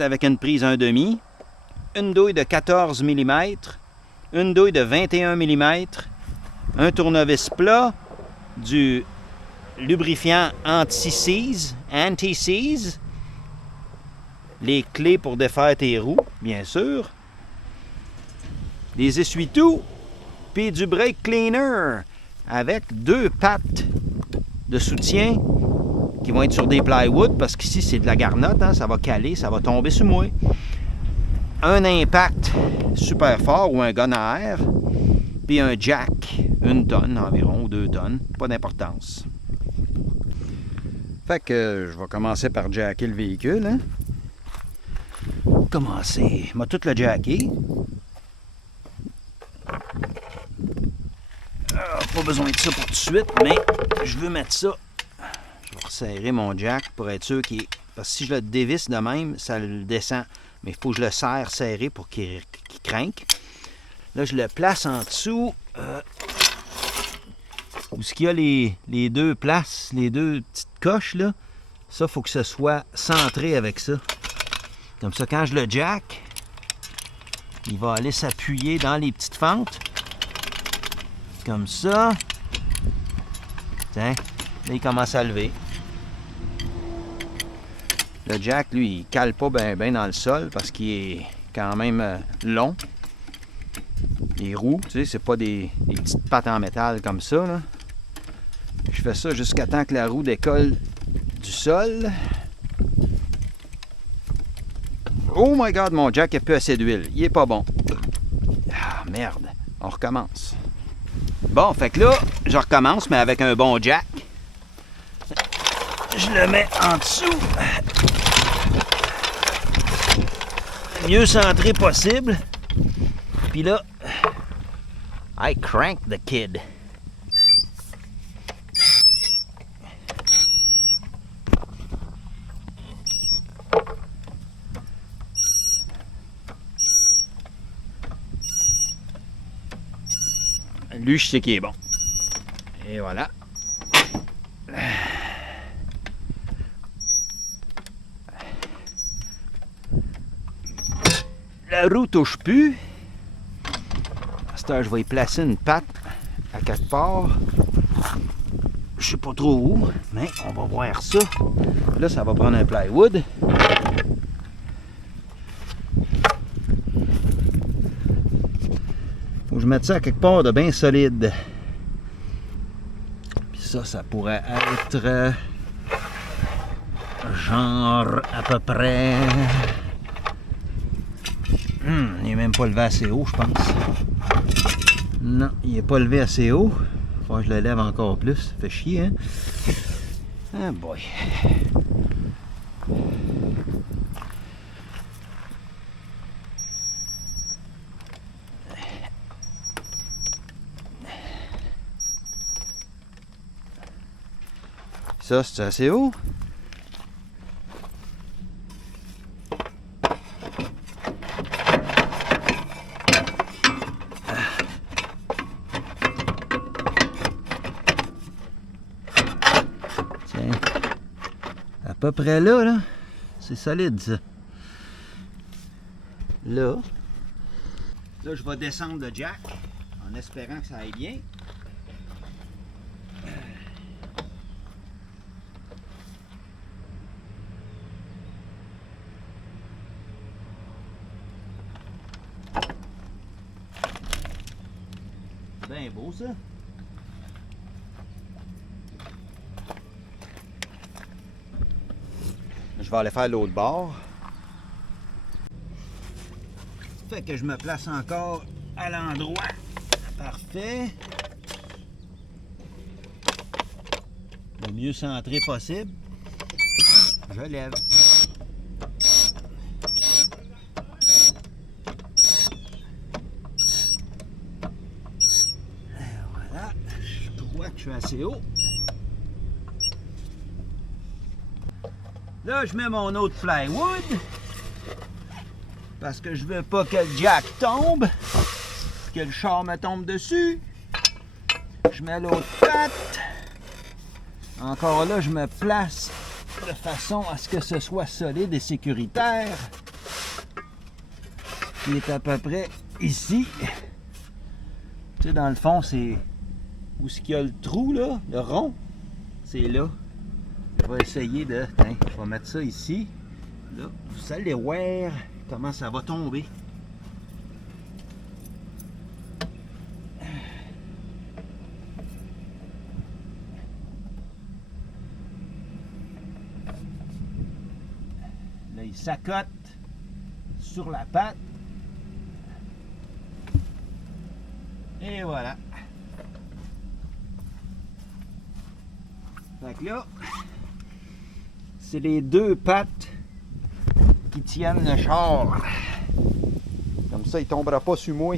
Avec une prise 1,5, une douille de 14 mm, une douille de 21 mm, un tournevis plat, du lubrifiant anti-seize, les clés pour défaire tes roues, bien sûr, des essuie-tout, puis du brake cleaner avec 2 pattes de soutien qui vont être sur des plywood parce qu'ici c'est de la garnotte, hein, ça va caler, ça va tomber sur moi. Un impact super fort ou un gun à air, puis un jack, 1 tonne environ, ou 2 tonnes, pas d'importance. Fait que je vais commencer par jacker le véhicule. Hein. Commencer, je vais tout le jacker. Pas besoin de ça pour tout de suite, mais je veux mettre ça. Je vais resserrer mon jack pour être sûr qu'il... Parce que si je le dévisse de même, ça le descend. Mais il faut que je le serre serré pour qu'il crinque. Là, je le place en dessous. Où est-ce qu'il y a les deux places, les deux petites coches, là. Ça, il faut que ce soit centré avec ça. Comme ça, quand je le jack, il va aller s'appuyer dans les petites fentes. Comme ça. Tiens, là, il commence à lever. Le jack, lui, il cale pas bien dans le sol parce qu'il est quand même long. Les roues, tu sais, c'est pas des petites pattes en métal comme ça, là. Je fais ça jusqu'à temps que la roue décolle du sol. Oh my God, mon jack n'a plus assez d'huile. Il est pas bon. Ah, merde. On recommence. Bon, fait que là, je recommence, mais avec un bon jack. Je le mets en dessous. Le mieux centré possible. Puis là, I crank the kid. Lui, je sais qu'il est bon. Et voilà. La roue touche plus. À cette heure, je vais y placer une patte à quelque part. Je sais pas trop où, mais on va voir ça. Là, ça va prendre un plywood. Faut que je mette ça à quelque part de bien solide. Puis ça pourrait être genre à peu près... il n'est même pas levé assez haut, je pense. Non, il n'est pas levé assez haut. Faut que je le lève encore plus. Ça fait chier, hein? Ah boy. Ça, c'est assez haut? Tiens. À peu près là. C'est solide, ça. Là, je vais descendre le jack en espérant que ça aille bien. Bien beau, ça. Je vais aller faire l'autre bord. Fait que je me place encore à l'endroit. Parfait. Le mieux centré possible. Je lève. Voilà. Je crois que je suis assez haut. Là, je mets mon autre plywood parce que je veux pas que le jack tombe, que le char me tombe dessus. Je mets l'autre patte. Encore là, je me place de façon à ce que ce soit solide et sécuritaire. qui est à peu près ici. Tu sais, dans le fond, c'est où est-ce qu'il y a le trou, là, le rond. C'est là. On va essayer de... Tiens, je vais mettre ça ici. Là, vous allez voir comment ça va tomber. Là, il s'accote sur la patte. Et voilà. Fait que là, c'est les deux pattes qui tiennent le char. Comme ça, il ne tombera pas sur moi.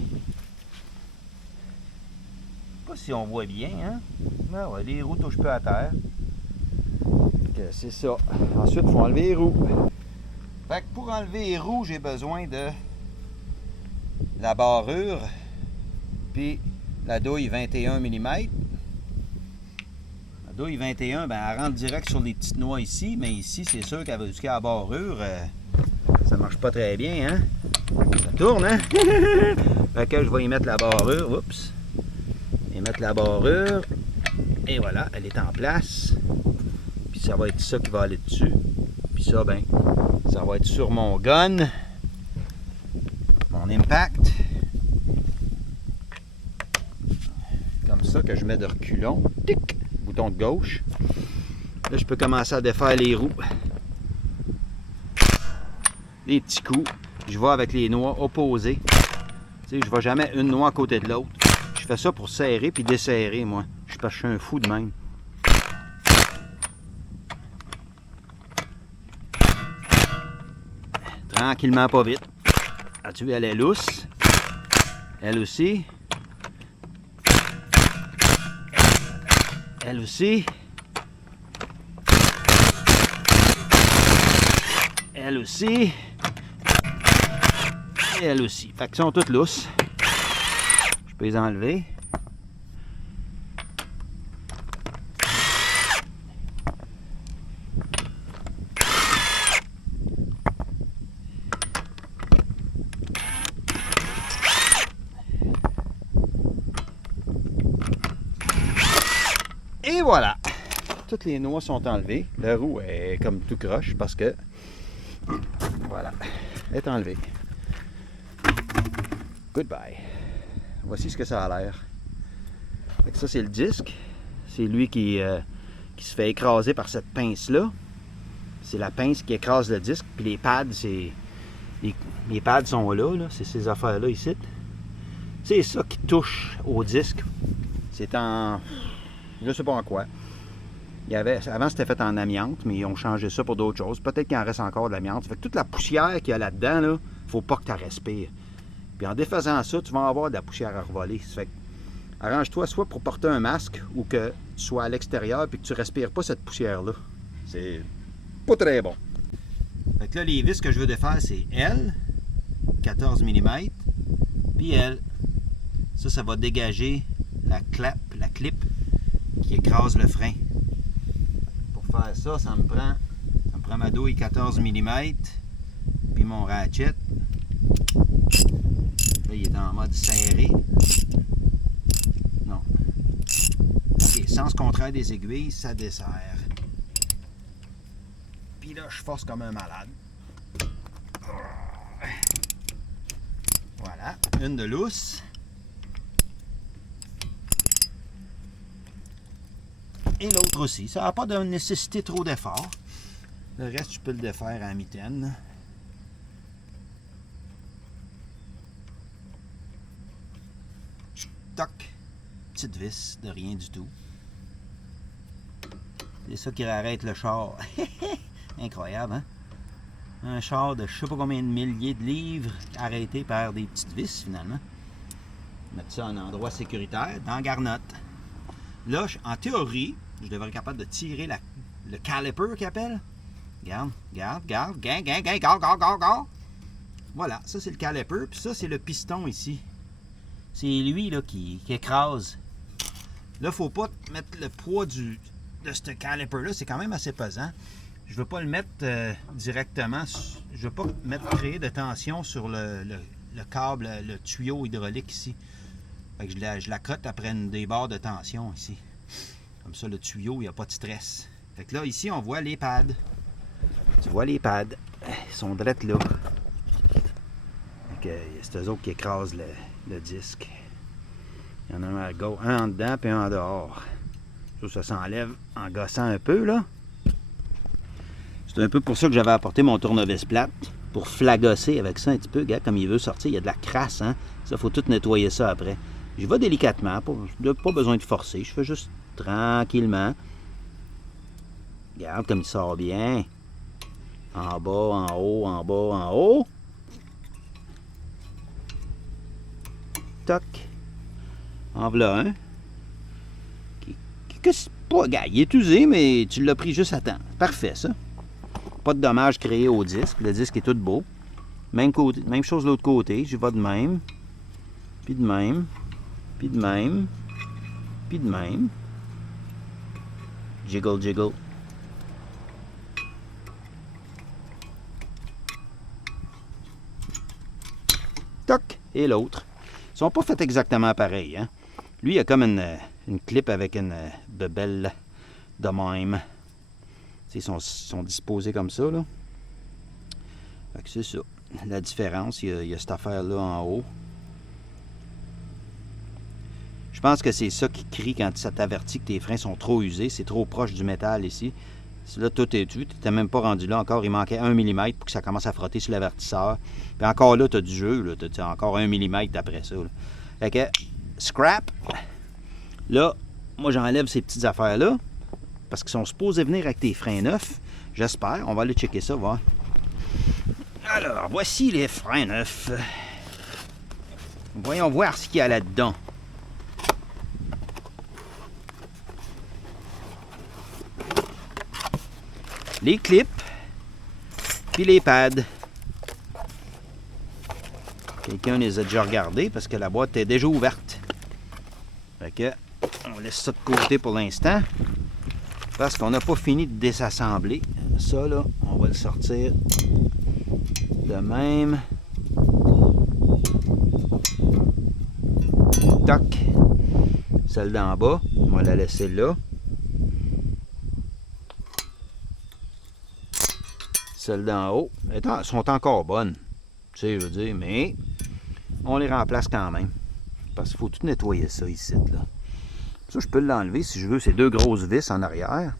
Pas si on voit bien, hein? Ah ouais, les roues touchent peu à terre. C'est ça. Ensuite, il faut enlever les roues. Fait que pour enlever les roues, j'ai besoin de la barrure puis la douille 21 mm. La douille 21, ben, elle rentre direct sur les petites noix ici, mais ici, c'est sûr qu'elle va jusqu'à la barrure. Ça marche pas très bien, hein? Ça tourne, hein? Fait que je vais y mettre la barrure. Oups! Et mettre la barrure. Et voilà, elle est en place. Puis ça va être ça qui va aller dessus. Puis ça, ben, ça va être sur mon gun. Mon impact. Comme ça que je mets de reculons. Tic! Bouton de gauche. Là, je peux commencer à défaire les roues. Des petits coups. Je vais avec les noix opposées. Tu sais, je ne vais jamais une noix à côté de l'autre. Je fais ça pour serrer puis desserrer, moi. Je suis un fou de même. Tranquillement, pas vite. As-tu vu, elle est lousse. Elle aussi. Elle aussi. Elle aussi. Et elle aussi. Fait qu'elles sont toutes lousses. Je peux les enlever. Et voilà! Toutes les noix sont enlevées. La roue est comme tout croche parce que... Voilà. Elle est enlevée. Goodbye. Voici ce que ça a l'air. Ça, c'est le disque. C'est lui qui se fait écraser par cette pince-là. C'est la pince qui écrase le disque. Puis les pads, c'est... Les pads sont là. C'est ces affaires-là ici. C'est ça qui touche au disque. C'est en... Je ne sais pas en quoi. Avant, c'était fait en amiante, mais ils ont changé ça pour d'autres choses. Peut-être qu'il en reste encore de l'amiante. Ça fait que toute la poussière qu'il y a là-dedans, il ne faut pas que tu respires. Puis en défaisant ça, tu vas avoir de la poussière à revoler. Ça fait que, arrange-toi soit pour porter un masque ou que tu sois à l'extérieur et que tu ne respires pas cette poussière-là. C'est pas très bon. Fait que là, les vis que je veux défaire, c'est L, 14 mm, puis L. Ça va dégager la clip qui écrase le frein. Pour faire ça, ça me prend ma douille 14 mm, puis mon ratchet. Là, il est en mode serré. Non. OK, sens contraire des aiguilles, ça desserre. Puis là, je force comme un malade. Voilà, une de lousse. Et l'autre aussi. Ça n'a pas de nécessité trop d'effort. Le reste, tu peux le défaire à la mitaine. Toc! Petite vis de rien du tout. C'est ça qui arrête le char. Incroyable, hein? Un char de je sais pas combien de milliers de livres arrêté par des petites vis, finalement. Mettre ça en endroit sécuritaire, dans la garnotte. Là, en théorie, je devrais être capable de tirer le caliper qu'il appelle. Regarde. Voilà, ça c'est le caliper, puis ça c'est le piston ici. C'est lui là qui écrase. Là, faut pas mettre le poids de ce caliper-là, c'est quand même assez pesant. Je veux pas le mettre directement, je veux pas créer de tension sur le câble, le tuyau hydraulique ici. Fait que je la cote après des barres de tension ici. Comme ça, le tuyau, il n'y a pas de stress. Fait que là, ici, on voit les pads. Tu vois les pads. Ils sont drettes là. Fait que c'est eux autres qui écrasent le disque. Il y en a un à gauche, un en dedans puis un en dehors. Ça s'enlève en gossant un peu, là. C'est un peu pour ça que j'avais apporté mon tournevis plate. Pour flagosser avec ça un petit peu. Regarde, comme il veut sortir, il y a de la crasse, hein. Ça, il faut tout nettoyer ça après. Je vais délicatement, pas besoin de forcer. Je fais juste tranquillement. Regarde comme il sort bien. En bas, en haut, en bas, en haut. Toc. En voilà un. Que c'est pas, gars, il est usé, mais tu l'as pris juste à temps. Parfait, ça. Pas de dommages créés au disque. Le disque est tout beau. Même chose de l'autre côté. Je vais de même. Puis de même. Puis de même. Puis de même. Jiggle, jiggle. Toc! Et l'autre. Ils sont pas faits exactement pareil, hein? Lui, il a comme une clip avec une bebelle de même. Ils sont disposés comme ça, là. Fait que c'est ça. La différence, il y a cette affaire-là en haut. Je pense que c'est ça qui crie quand ça t'avertit que tes freins sont trop usés. C'est trop proche du métal ici. Là, tout est tu n'étais même pas rendu là encore. Il manquait 1 mm pour que ça commence à frotter sur l'avertisseur. Puis encore là, tu as du jeu. Tu as encore 1 mm après ça. Là. Fait que, scrap. Là, moi, j'enlève ces petites affaires-là. Parce qu'ils sont supposés venir avec tes freins neufs. J'espère. On va aller checker ça, voir. Alors, voici les freins neufs. Voyons voir ce qu'il y a là-dedans. Les clips, puis les pads. Quelqu'un les a déjà regardés parce que la boîte est déjà ouverte. Fait que, on laisse ça de côté pour l'instant. Parce qu'on n'a pas fini de désassembler. Ça, là, on va le sortir de même. Toc. Celle d'en bas, on va la laisser là. Celles d'en haut, elles sont encore bonnes. Tu sais, je veux dire, mais on les remplace quand même. Parce qu'il faut tout nettoyer ça ici, là. Ça, je peux l'enlever si je veux. Ces deux grosses vis en arrière.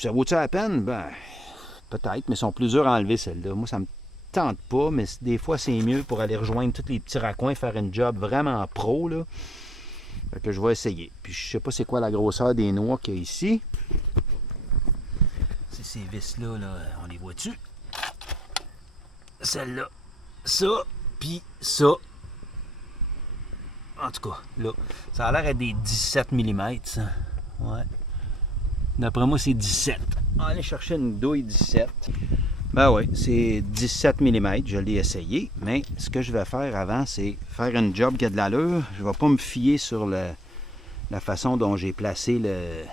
Ça vaut-tu la peine? Ben, peut-être, mais elles sont plus dures à enlever, celles-là. Moi, ça me tente pas, mais des fois, c'est mieux pour aller rejoindre tous les petits raccoins, faire une job vraiment pro, là. Fait que je vais essayer. Puis, je sais pas c'est quoi la grosseur des noix qu'il y a ici. Ces vis-là, là, on les voit-tu? Celle-là, ça, puis ça. En tout cas, là, ça a l'air d'être des 17 mm, ça. Ouais. D'après moi, c'est 17. On va aller chercher une douille 17. Ben oui, c'est 17 mm. Je l'ai essayé. Mais ce que je vais faire avant, c'est faire une job qui a de l'allure. Je ne vais pas me fier sur la façon dont j'ai placé le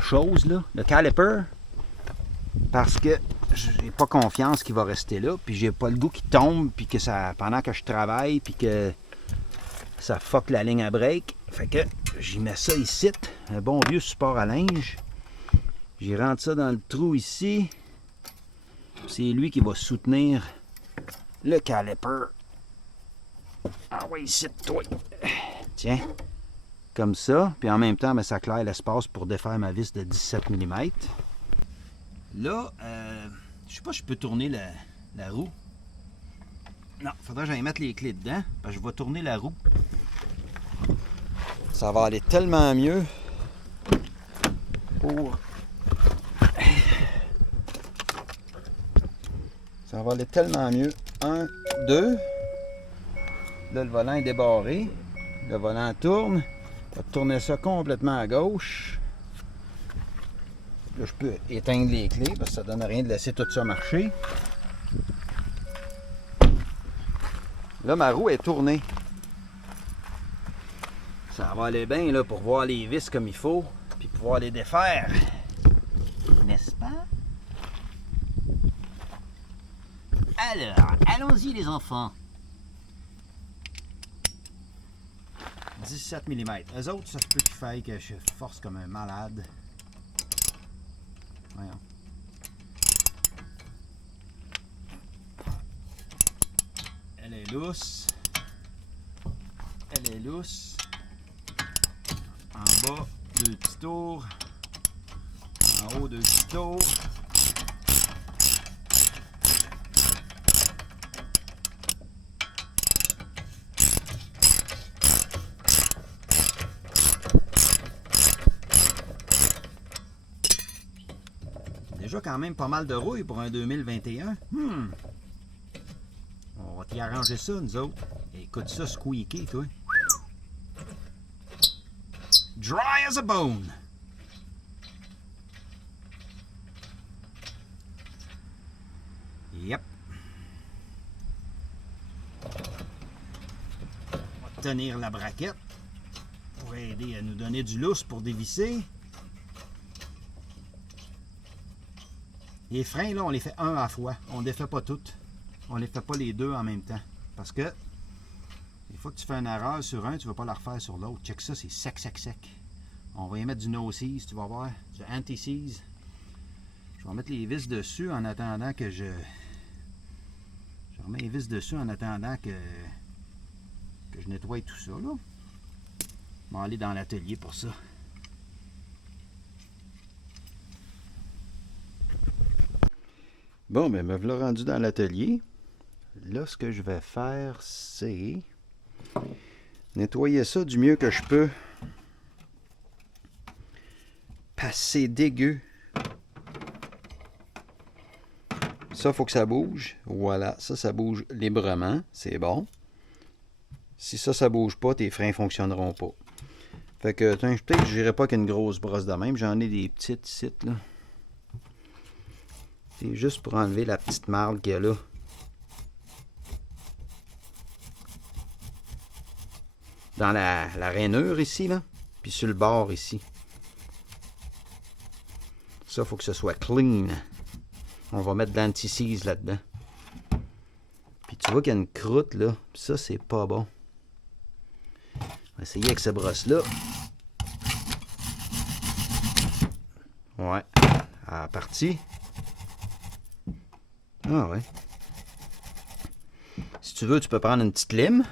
chose, là, le caliper, parce que j'ai pas confiance qu'il va rester là, puis j'ai pas le goût qu'il tombe, puis que ça, pendant que je travaille, puis que ça fuck la ligne à break. Fait que j'y mets ça ici, un bon vieux support à linge. J'y rentre ça dans le trou ici. C'est lui qui va soutenir le caliper. Ah oui, ici, toi. Tiens. Comme ça, puis en même temps, ben, ça claire l'espace pour défaire ma vis de 17 mm. Là, je sais pas si je peux tourner la roue. Non, il faudrait que j'aille mettre les clés dedans, parce que je vais tourner la roue. Ça va aller tellement mieux pour... Ça va aller tellement mieux. 1, 2. Là, le volant est débarré. Le volant tourne. Je vais tourner ça complètement à gauche. Là, je peux éteindre les clés parce que ça ne donne rien de laisser tout ça marcher. Là, ma roue est tournée. Ça va aller bien là, pour voir les vis comme il faut, puis pouvoir les défaire. N'est-ce pas? Alors, allons-y les enfants. 17 mm. Eux autres, ça se peut qu'il faille que je force comme un malade. Voyons. Elle est lousse. Elle est lousse. En bas, 2 petits tours. En haut, 2 petits tours. Déjà quand même pas mal de rouille pour un 2021. On va t'y arranger ça, nous autres. Écoute ça squeaker, toi. Dry as a bone. Yep. On va tenir la braquette pour aider à nous donner du lousse pour dévisser. Les freins, là, on les fait un à la fois. On ne les fait pas toutes. On ne les fait pas les deux en même temps. Parce que, des fois que tu fais une erreur sur un, tu ne vas pas la refaire sur l'autre. Check ça, c'est sec, sec, sec. On va y mettre du no-seize, tu vas voir. Du anti-seize. Je vais mettre les vis dessus en attendant que je remets les vis dessus en attendant que je nettoie tout ça, là. Je vais aller dans l'atelier pour ça. Bon, ben me voilà rendu dans l'atelier. Là, ce que je vais faire, c'est nettoyer ça du mieux que je peux. Passer dégueu. Ça, il faut que ça bouge. Voilà, ça bouge librement. C'est bon. Si ça bouge pas, tes freins ne fonctionneront pas. Fait que, peut-être que je n'irai pas qu'une grosse brosse de même. J'en ai des petites ici, là. C'est juste pour enlever la petite marde qu'il y a là. Dans la rainure ici, là. Puis sur le bord ici. Ça, il faut que ce soit clean. On va mettre de l'anti-seize là-dedans. Puis tu vois qu'il y a une croûte, là. Puis ça, c'est pas bon. On va essayer avec cette brosse-là. Ouais. À partie. Ah ouais. Si tu veux, tu peux prendre une petite lime.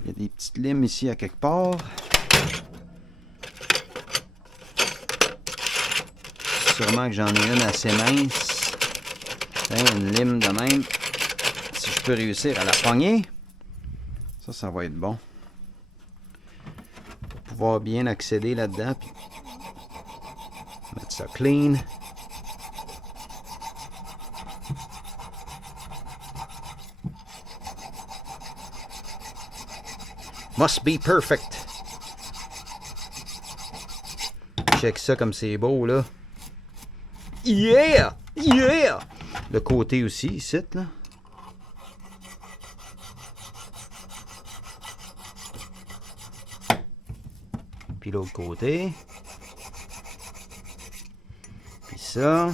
Il y a des petites limes ici à quelque part. Sûrement que j'en ai une assez mince. Une lime de même. Si je peux réussir à la pogner, ça va être bon. Pour pouvoir bien accéder là-dedans. Puis mettre ça clean. Must be perfect. Check ça comme c'est beau, là. Yeah! Yeah! Le côté aussi, ici, là. Puis l'autre côté. Puis ça.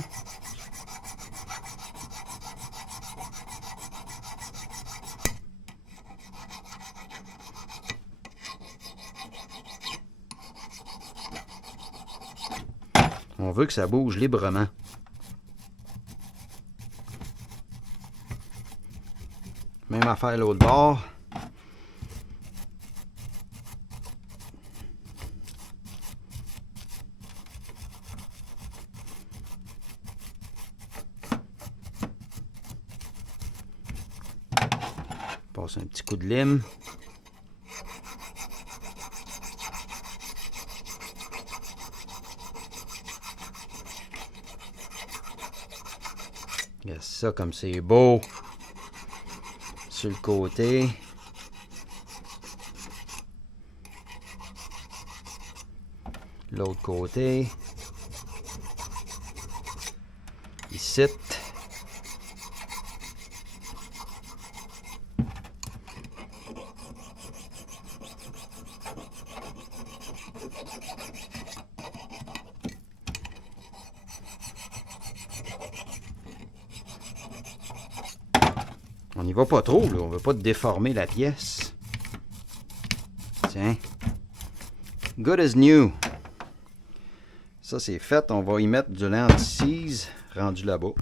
On veut que ça bouge librement. Même affaire l'autre bord. Passe un petit coup de lime. Regarde ça comme c'est beau. Sur le côté. L'autre côté. Ici. n'y va pas trop, là. On ne veut pas déformer la pièce. Tiens. Good as new. Ça, c'est fait. On va y mettre du lait anti-seize rendu là-bas.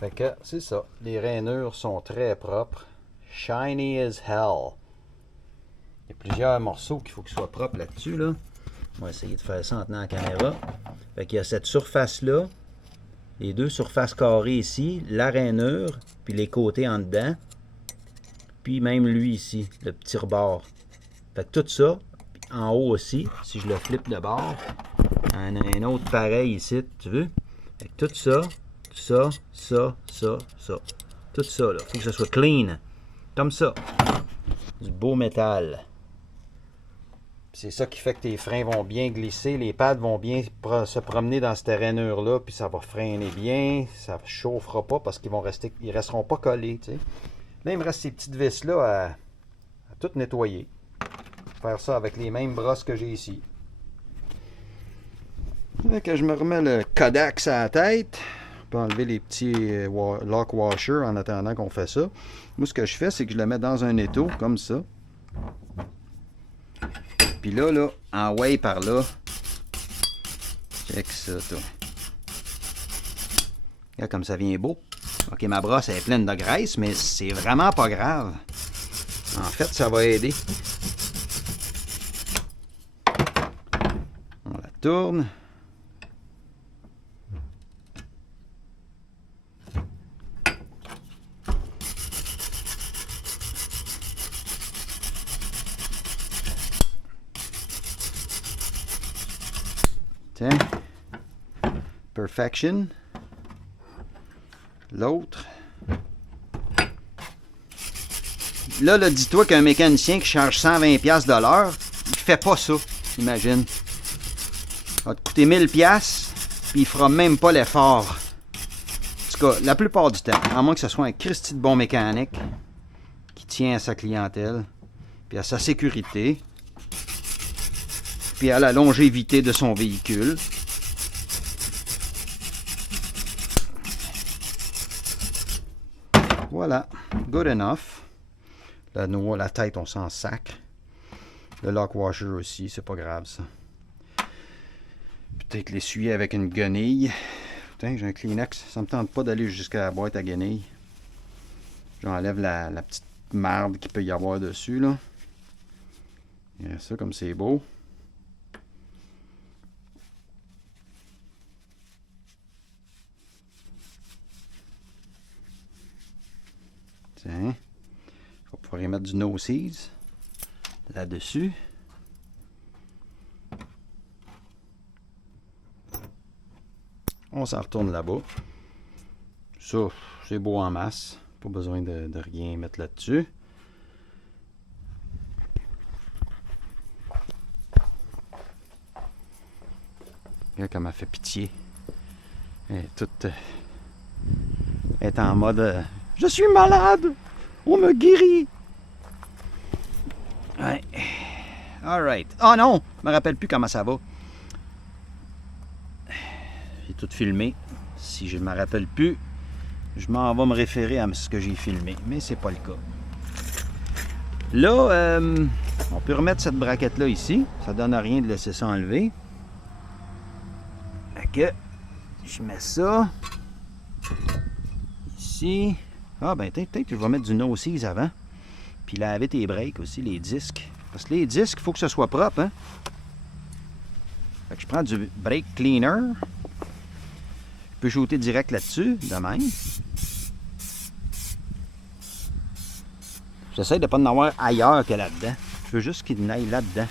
Fait que, c'est ça. Les rainures sont très propres. Shiny as hell. Il y a plusieurs morceaux qu'il faut qu'ils soient propres là-dessus, là. On va essayer de faire ça en tenant la caméra. Fait qu'il y a cette surface-là. Les deux surfaces carrées ici. La rainure. Puis les côtés en dedans. Puis même lui ici. Le petit rebord. Fait que tout ça. En haut aussi. Si je le flippe de bord. Un autre pareil ici. Tu veux? Fait que tout ça. Ça. Tout ça, là. Faut que ça soit clean. Comme ça. Du beau métal. C'est ça qui fait que tes freins vont bien glisser. Les pads vont bien se promener dans cette rainure-là. Puis ça va freiner bien. Ça ne chauffera pas parce qu'ils resteront pas collés. Tu sais. Là, il me reste ces petites vis-là à tout nettoyer. Faire ça avec les mêmes brosses que j'ai ici. Là que je me remets le Kodak à la tête. On peut enlever les petits lock washers en attendant qu'on fait ça. Moi, ce que je fais, c'est que je le mets dans un étau, comme ça. Puis là, en way par là. Check ça, toi. Regarde comme ça vient beau. Ok, ma brosse elle est pleine de graisse, mais c'est vraiment pas grave. En fait, ça va aider. On la tourne. Tiens. Perfection. L'autre. Là, dis-toi qu'un mécanicien qui charge 120$ de l'heure, il fait pas ça, imagine. Ça va te coûter 1000$, puis il fera même pas l'effort. En tout cas, la plupart du temps, à moins que ce soit un Christy de bon mécanique qui tient à sa clientèle, puis à sa sécurité, puis à la longévité de son véhicule. Voilà, good enough. La noix, la tête, on s'en sacre. Le lock washer aussi, c'est pas grave ça. Peut-être l'essuyer avec une guenille. Putain, j'ai un Kleenex. Ça me tente pas d'aller jusqu'à la boîte à guenilles. J'enlève la petite marde qu'il peut y avoir dessus, là. Et ça, comme c'est beau. Tiens. Je vais pouvoir y mettre du no-seize là-dessus. On s'en retourne là-bas. Ça, c'est beau en masse. Pas besoin de rien mettre là-dessus. Regarde comme elle fait pitié. Elle est toute... elle est en mode... je suis malade! On me guérit! Ouais. Alright. Oh non! Je me rappelle plus comment ça va. J'ai tout filmé. Si je ne me rappelle plus, je m'en vais me référer à ce que j'ai filmé. Mais c'est pas le cas. Là, on peut remettre cette braquette-là ici. Ça donne rien de laisser ça enlever. Fait que je mets ça ici. Ah ben peut-être que je vais mettre du no-seize avant. Puis laver tes breaks aussi, les disques. Parce que les disques, il faut que ce soit propre, hein. Fait que je prends du brake cleaner. Je peux shooter direct là-dessus, de même. J'essaie de ne pas en avoir ailleurs que là-dedans. Je veux juste qu'il n'aille là-dedans.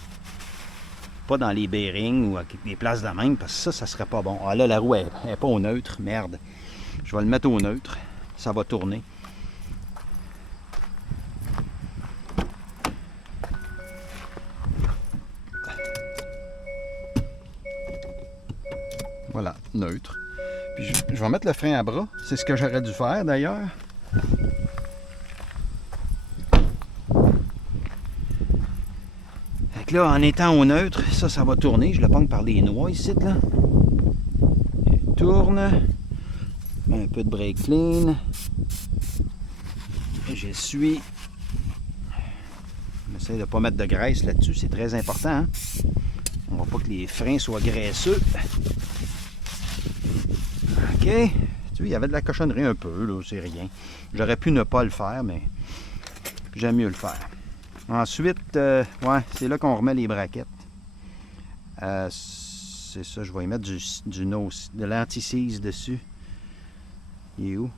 Pas dans les bearings ou à des places de même, parce que ça serait pas bon. Ah là, la roue n'est pas au neutre, merde. Je vais le mettre au neutre. Ça va tourner. Voilà, neutre. Puis je vais mettre le frein à bras. C'est ce que j'aurais dû faire d'ailleurs. Fait que là, en étant au neutre, ça va tourner. Je le pogne par les noix ici, là. Il tourne. Un peu de brake clean. J'essuie. J'essaie de ne pas mettre de graisse là-dessus, c'est très important. Hein? On ne va pas que les freins soient graisseux. OK. Tu vois, il y avait de la cochonnerie un peu, là, c'est rien. J'aurais pu ne pas le faire, mais j'aime mieux le faire. Ensuite, ouais, c'est là qu'on remet les braquettes. C'est ça, je vais y mettre de l'anti-seize dessus. Il est où?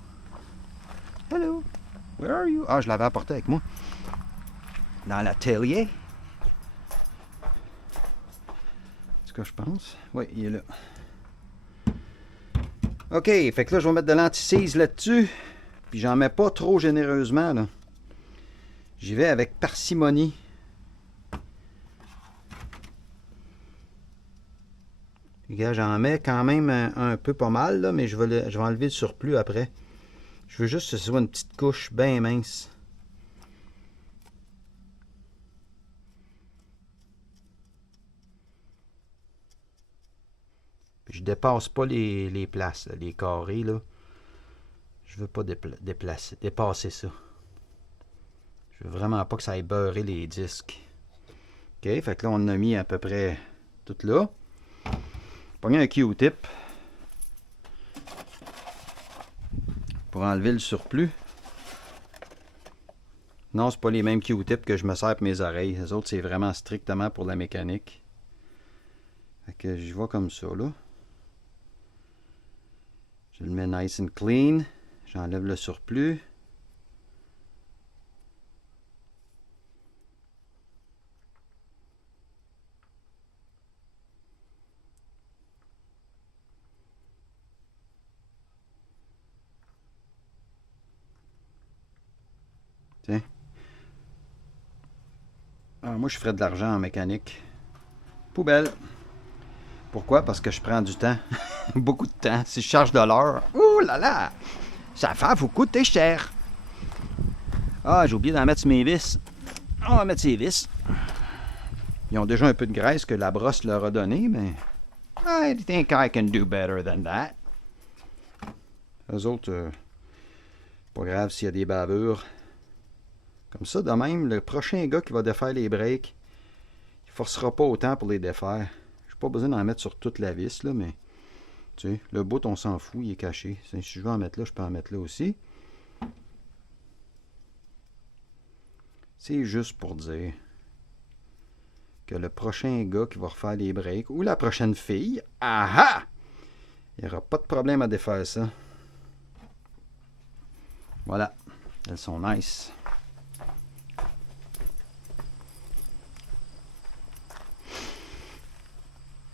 Hello! Where are you? Ah, je l'avais apporté avec moi. Dans l'atelier. C'est ce que je pense. Oui, il est là. OK, fait que là, je vais mettre de l'anti-seize là-dessus. Puis j'en mets pas trop généreusement, là. J'y vais avec parcimonie. J'en mets quand même un peu pas mal, là, mais je vais enlever le surplus après. Je veux juste que ce soit une petite couche bien mince. Puis je dépasse pas les places, là, les carrés, là. Je veux pas dépasser ça. Je veux vraiment pas que ça aille beurrer les disques. OK, fait que là, on en a mis à peu près tout là. Pogner un Q-tip pour enlever le surplus. Non, c'est pas les mêmes Q-tips que je me sers pour mes oreilles. Les autres, c'est vraiment strictement pour la mécanique. Fait que j'y vais comme ça, là. Je le mets nice and clean. J'enlève le surplus. Tiens. Alors, moi, je ferais de l'argent en mécanique. Poubelle. Pourquoi? Parce que je prends du temps. Beaucoup de temps. Si je charge de l'heure, ouh là là! Ça va vous coûter cher. Ah, j'ai oublié d'en mettre sur mes vis. On va mettre ces vis. Ils ont déjà un peu de graisse que la brosse leur a donné, mais I think I can do better than that. Eux autres, pas grave s'il y a des bavures. Comme ça, de même, le prochain gars qui va défaire les breaks, il forcera pas autant pour les défaire. J'ai pas besoin d'en mettre sur toute la vis, là, mais tu sais, le bout, on s'en fout, il est caché. Si je veux en mettre là, je peux en mettre là aussi. C'est juste pour dire que le prochain gars qui va refaire les breaks, ou la prochaine fille, aha! Il n'y aura pas de problème à défaire ça. Voilà, elles sont nice.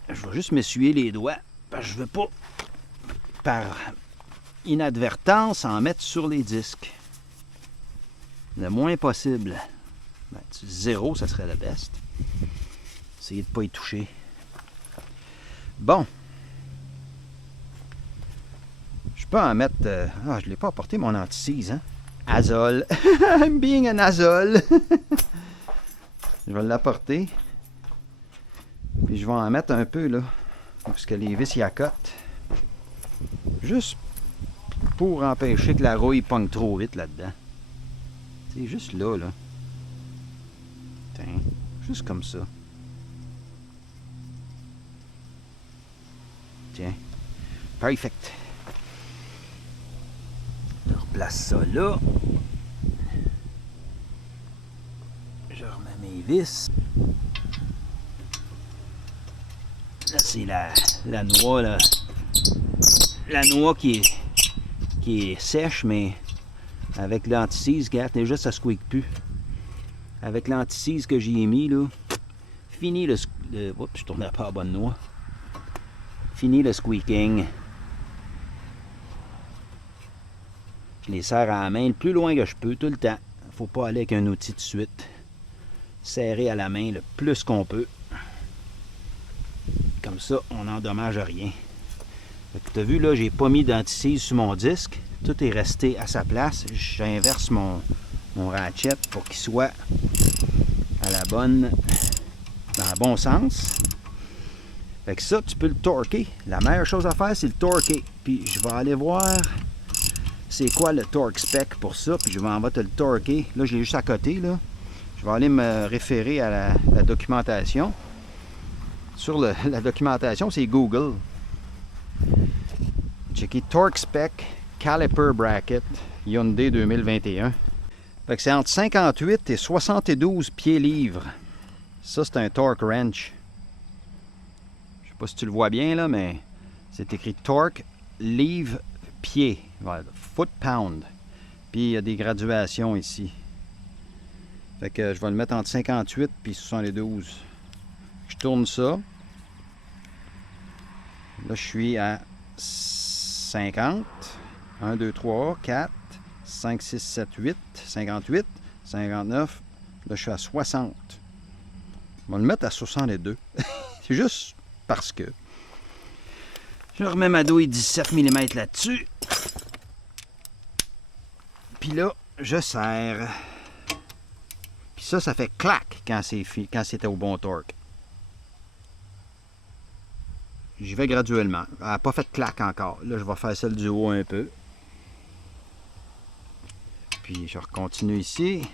Je vais juste m'essuyer les doigts, parce que je ne veux pas, par inadvertance, en mettre sur les disques. Le moins possible. Ben, 0, ça serait le best. Essayez de ne pas y toucher. Bon. Je peux en mettre... Ah, je ne l'ai pas apporté, mon anti-seize, hein? Azole. I'm being an azole. Je vais l'apporter. Puis je vais en mettre un peu, là. Parce que les vis y accotent. Juste pour empêcher que la rouille pogne trop vite là-dedans. C'est juste là, là. Tiens, juste comme ça. Tiens. Perfect. Je replace ça là. Je remets mes vis. Là, c'est la noix, là. La noix qui est sèche, mais avec l'anti-seize, regarde, déjà ça squeak plus. Avec l'anti-seize que j'y ai mis, là, fini le oups, je tournais pas à la bonne noix. Fini le squeaking. Je les serre à la main le plus loin que je peux, tout le temps. Faut pas aller avec un outil de suite. Serrer à la main le plus qu'on peut. Comme ça, on n'endommage rien. Tu as vu, là, j'ai pas mis d'anti-seize sur mon disque. Tout est resté à sa place. J'inverse mon ratchet pour qu'il soit à la bonne, dans le bon sens. Fait que ça, tu peux le torquer. La meilleure chose à faire, c'est le torquer. Puis je vais aller voir c'est quoi le torque spec pour ça, puis je vais en va te le torquer. Là, je l'ai juste à côté, là. Je vais aller me référer à la documentation. Sur la documentation, c'est Google. Checker Torque Spec Caliper Bracket Hyundai 2021. Fait que c'est entre 58 et 72 pieds-livres. Ça, c'est un torque wrench. Je sais pas si tu le vois bien, là, mais c'est écrit torque livre pied. Voilà, foot pound. Puis il y a des graduations ici. Fait que je vais le mettre entre 58 et 72. Je tourne ça. Là, je suis à 50. 1, 2, 3, 4, 5, 6, 7, 8, 58, 59. Là, je suis à 60. On va le mettre à 62. C'est juste parce que. Je remets ma douille 17 mm là-dessus. Puis là, je serre. Puis ça fait clac quand c'était au bon torque. J'y vais graduellement. Elle n'a pas fait clac encore. Là, je vais faire celle du haut un peu. Puis je continue ici.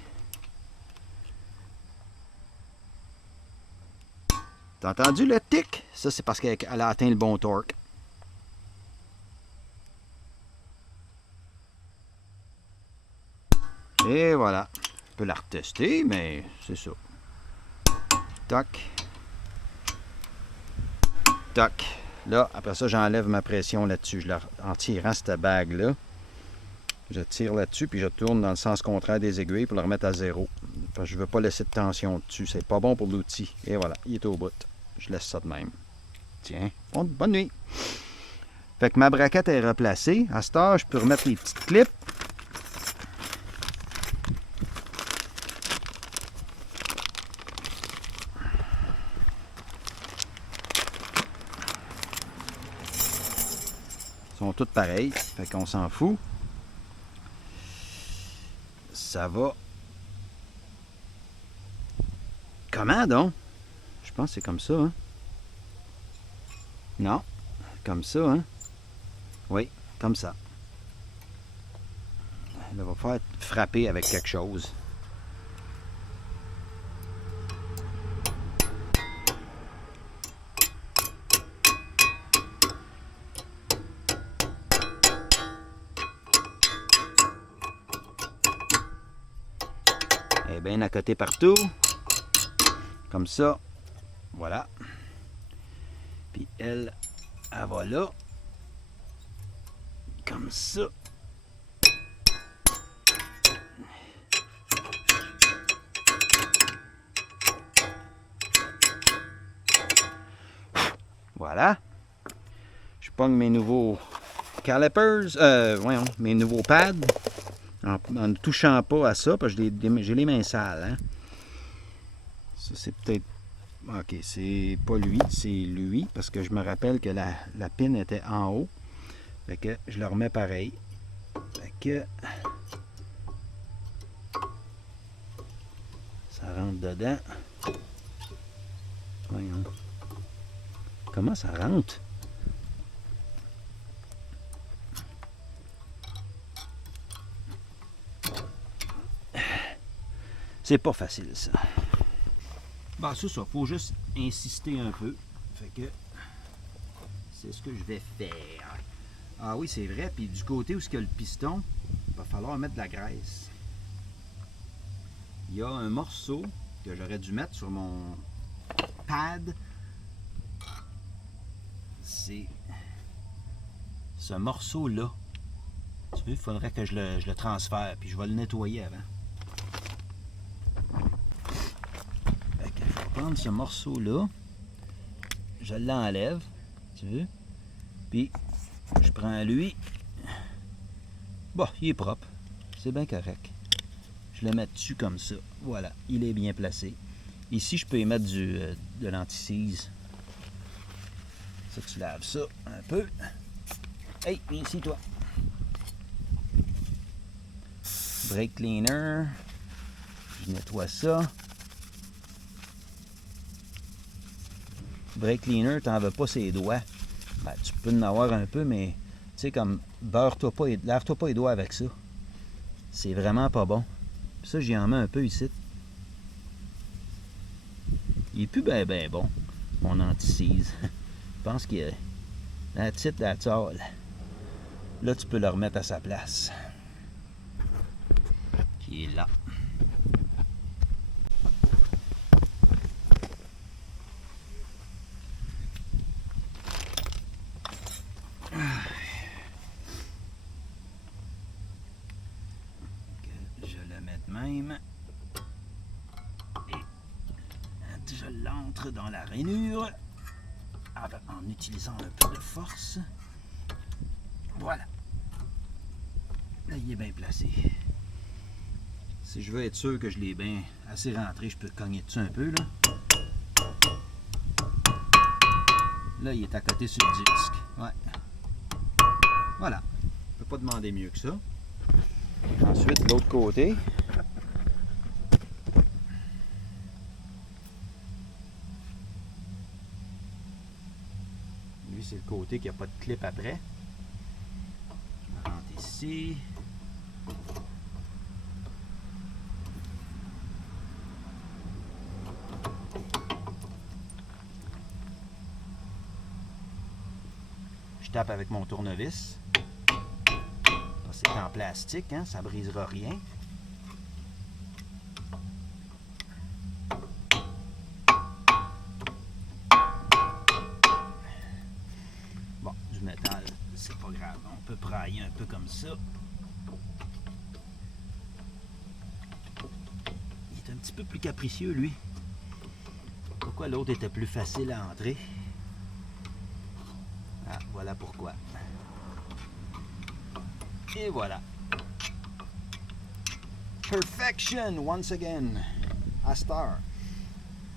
T'as entendu le tic? Ça, c'est parce qu'elle a atteint le bon torque. Et voilà. Je peux la retester, mais c'est ça. Toc. Toc. Là, après ça, j'enlève ma pression là-dessus. En tirant cette bague-là, je tire là-dessus, puis je tourne dans le sens contraire des aiguilles pour le remettre à zéro. Parce que je ne veux pas laisser de tension dessus. C'est pas bon pour l'outil. Et voilà, il est au bout. Je laisse ça de même. Tiens, bonne nuit. Fait que ma braquette est replacée. À ce temps, je peux remettre les petites clips. Ils sont toutes pareilles. Fait qu'on s'en fout. Ça va. Comment donc? Je pense que c'est comme ça, hein? Non. Comme ça, hein? Oui, comme ça. Elle va faire frapper avec quelque chose. Elle est bien à côté partout. Comme ça. Voilà. Puis elle va là. Comme ça. Voilà. Je pogne mes nouveaux calipers, voyons, mes nouveaux pads, en ne touchant pas à ça, parce que j'ai les mains sales. Hein. Ça, c'est peut-être... Ok, c'est pas lui, c'est lui, parce que je me rappelle que la pin était en haut. Fait que je le remets pareil. Fait que... ça rentre dedans. Voyons. Comment ça rentre? C'est pas facile, ça. Bah, c'est ça. Faut juste insister un peu. Fait que c'est ce que je vais faire. Ah oui, c'est vrai. Puis du côté où il y a le piston, il va falloir mettre de la graisse. Il y a un morceau que j'aurais dû mettre sur mon pad. C'est ce morceau-là. Tu vois, il faudrait que je le transfère. Puis je vais le nettoyer avant. Fait que je vais prendre ce morceau-là. Je l'enlève. Tu vois. Puis je prends lui. Bon, il est propre. C'est bien correct. Je le mets dessus comme ça. Voilà, il est bien placé. Ici, je peux y mettre de l'anti-seize. Ça, tu laves ça un peu. Hey, viens ici, toi. Brake cleaner. Je nettoie ça. brake cleaner, t'en veux pas ses doigts. Ben, tu peux en avoir un peu, mais tu sais, comme beurre-toi pas, lave-toi pas les doigts avec ça. C'est vraiment pas bon. Puis ça, j'y en mets un peu ici. Il est plus ben bon, mon anti-seize. Je pense qu'il est that's it, that's all. Là, tu peux le remettre à sa place. Qui est là. Je le mets de même. Et je l'entre dans la rainure en utilisant un peu de force. Voilà. Là, il est bien placé. Si je veux être sûr que je l'ai bien assez rentré, je peux cogner dessus un peu, là. Là, il est à côté sur le disque. Ouais. Voilà. Je peux pas demander mieux que ça. Ensuite, de l'autre côté. Lui, c'est le côté qui n'a pas de clip après. Je rentre ici. Je tape avec mon tournevis. C'est en plastique, hein, ça ne brisera rien. Bon, du métal, c'est pas grave. On peut brailler un peu comme ça. Il est un petit peu plus capricieux, lui. Pourquoi l'autre était plus facile à entrer? Ah, voilà pourquoi. Et voilà. Perfection, once again. À star.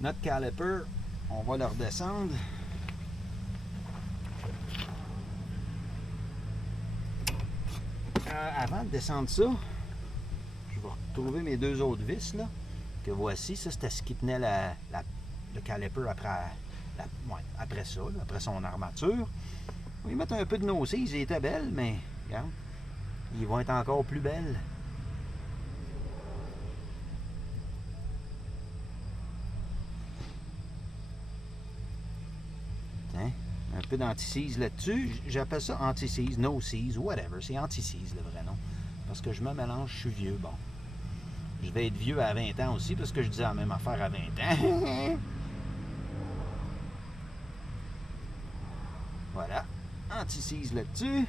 Notre caliper, on va le redescendre. Avant de descendre ça, je vais retrouver mes deux autres vis là, que voici. Ça, c'était ce qui tenait le caliper après ça, là, après son armature. On va y mettre un peu de no-seize. Ils étaient belles, mais regarde, ils vont être encore plus belles. Tiens, un peu d'anti-seize là-dessus. J'appelle ça anti-seize, no-seize, whatever. C'est anti-seize le vrai nom. Parce que je me mélange, je suis vieux. Bon, je vais être vieux à 20 ans aussi parce que je disais la même affaire à 20 ans. Voilà, anti-seize là-dessus.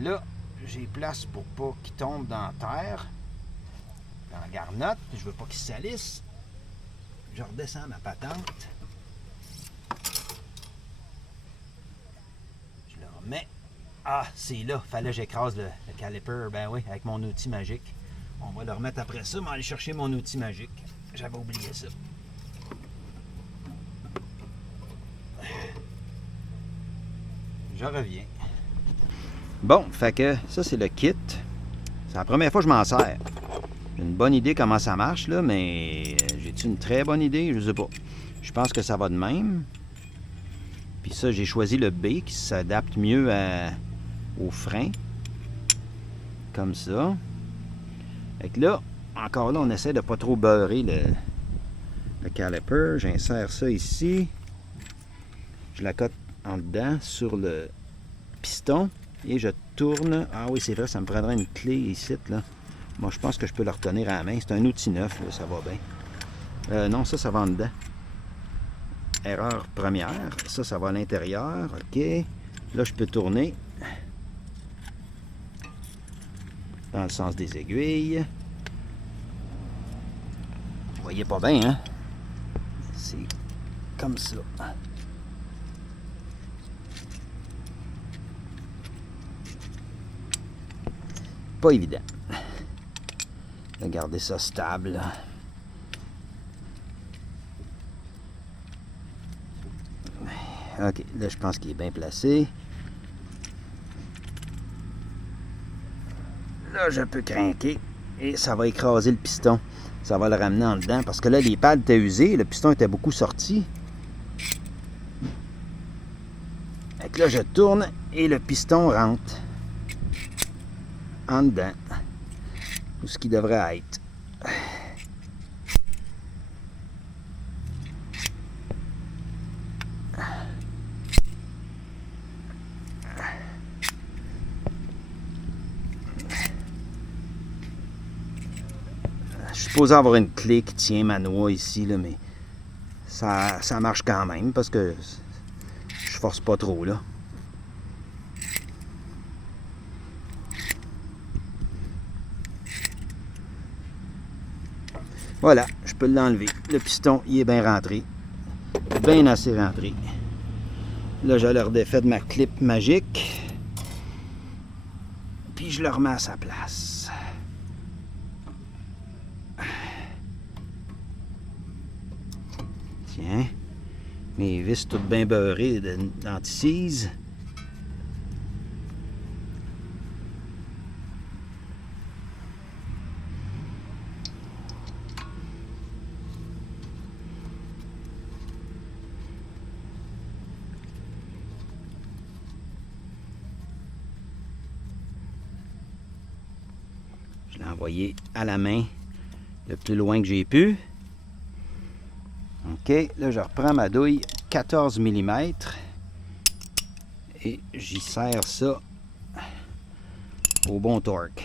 Là, j'ai place pour pas qu'il tombe dans la terre, dans la garnotte. Je veux pas qu'il salisse. Je redescends ma patente. Je le remets. Ah, c'est là. Fallait que j'écrase le caliper. Ben oui, avec mon outil magique. On va le remettre après ça, mais aller chercher mon outil magique. J'avais oublié ça. Je reviens. Bon, fait que ça, c'est le kit. C'est la première fois que je m'en sers. J'ai une bonne idée comment ça marche, là, mais j'ai-tu une très bonne idée? Je sais pas. Je pense que ça va de même. Puis ça, j'ai choisi le B qui s'adapte mieux au frein. Comme ça. Fait que là, encore là, on essaie de pas trop beurrer le caliper. J'insère ça ici. Je la cote en dedans sur le piston. Et je tourne. Ah oui, c'est vrai, ça me prendrait une clé ici, là. Moi, je pense que je peux le retenir à la main. C'est un outil neuf, là, ça va bien. Non, ça va en dedans. Erreur première. Ça va à l'intérieur. OK. Là, je peux tourner dans le sens des aiguilles. Vous voyez pas bien, hein? C'est comme ça. Pas évident. De garder ça stable. OK, là je pense qu'il est bien placé. Là je peux craquer et ça va écraser le piston. Ça va le ramener en dedans parce que là les pales étaient usées, le piston était beaucoup sorti. que là, je tourne et le piston rentre en dedans, où ce qui devrait être. Je suis supposé avoir une clé qui tient ma noix ici, là, mais ça marche quand même parce que je force pas trop, là. Voilà, je peux l'enlever. Le piston, il est bien rentré. Bien assez rentré. Là, je le redéfais de ma clip magique. Puis je le remets à sa place. Tiens, mes vis toutes bien beurrées d'anti-seize. Je l'ai envoyé à la main le plus loin que j'ai pu. OK, là je reprends ma douille 14 mm et j'y serre ça au bon torque.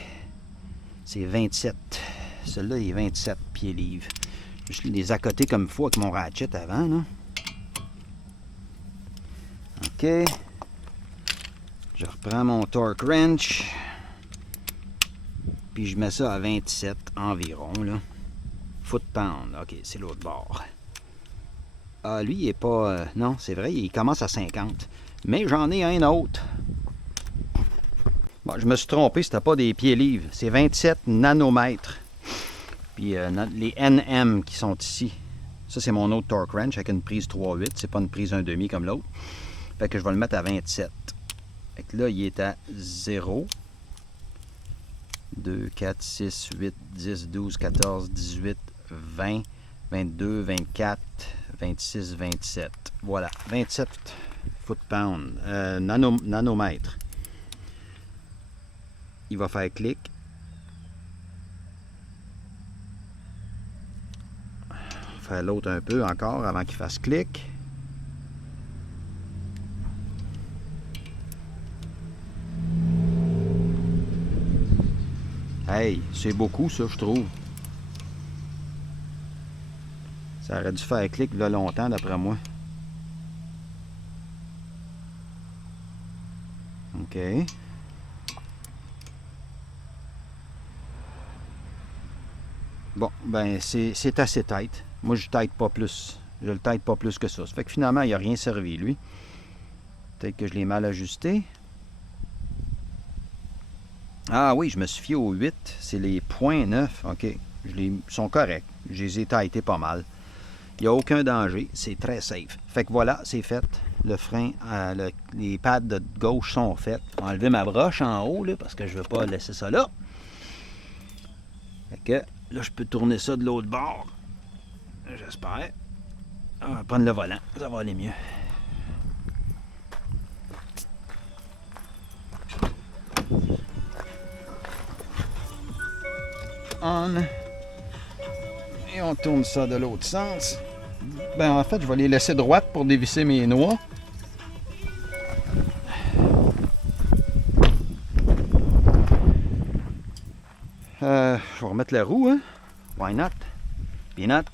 C'est 27. Celui-là il est 27 pieds-livres. Je les accoter comme il faut avec mon ratchet avant, là. OK. Je reprends mon torque wrench. Puis je mets ça à 27 environ, là. Foot-pound. OK, c'est l'autre bord. Ah, lui, il est pas... non, c'est vrai, il commence à 50. Mais j'en ai un autre. Bon, je me suis trompé, c'était pas des pieds-livres. C'est 27 nanomètres. Puis les NM qui sont ici. Ça, c'est mon autre torque wrench avec une prise 3.8. C'est pas une prise 1,5 comme l'autre. Fait que je vais le mettre à 27. Fait que là, il est à 0. 2, 4, 6, 8, 10, 12, 14, 18, 20, 22, 24, 26, 27. Voilà, 27 foot-pound, nanomètres. Il va faire clic. On va faire l'autre un peu encore avant qu'il fasse clic. Hey, c'est beaucoup ça, je trouve. Ça aurait dû faire clic là longtemps, d'après moi. OK. Bon, ben c'est assez tight. Moi, je tight pas plus. Je le tight pas plus que ça. Ça fait que finalement, il n'a rien servi, lui. Peut-être que je l'ai mal ajusté. Ah oui, je me suis fié au 8. C'est les points 9. OK. Ils sont corrects. Je les ai tightés pas mal. Il n'y a aucun danger. C'est très safe. Fait que voilà, c'est fait. Le frein, les pads de gauche sont faites. Je vais enlever ma broche en haut là, parce que je ne veux pas laisser ça là. Fait que là, je peux tourner ça de l'autre bord. J'espère. On va prendre le volant. Ça va aller mieux. On. Et on tourne ça de l'autre sens. Ben en fait, je vais les laisser droites pour dévisser mes noix. Je vais remettre la roue, hein? Why not? Peanut.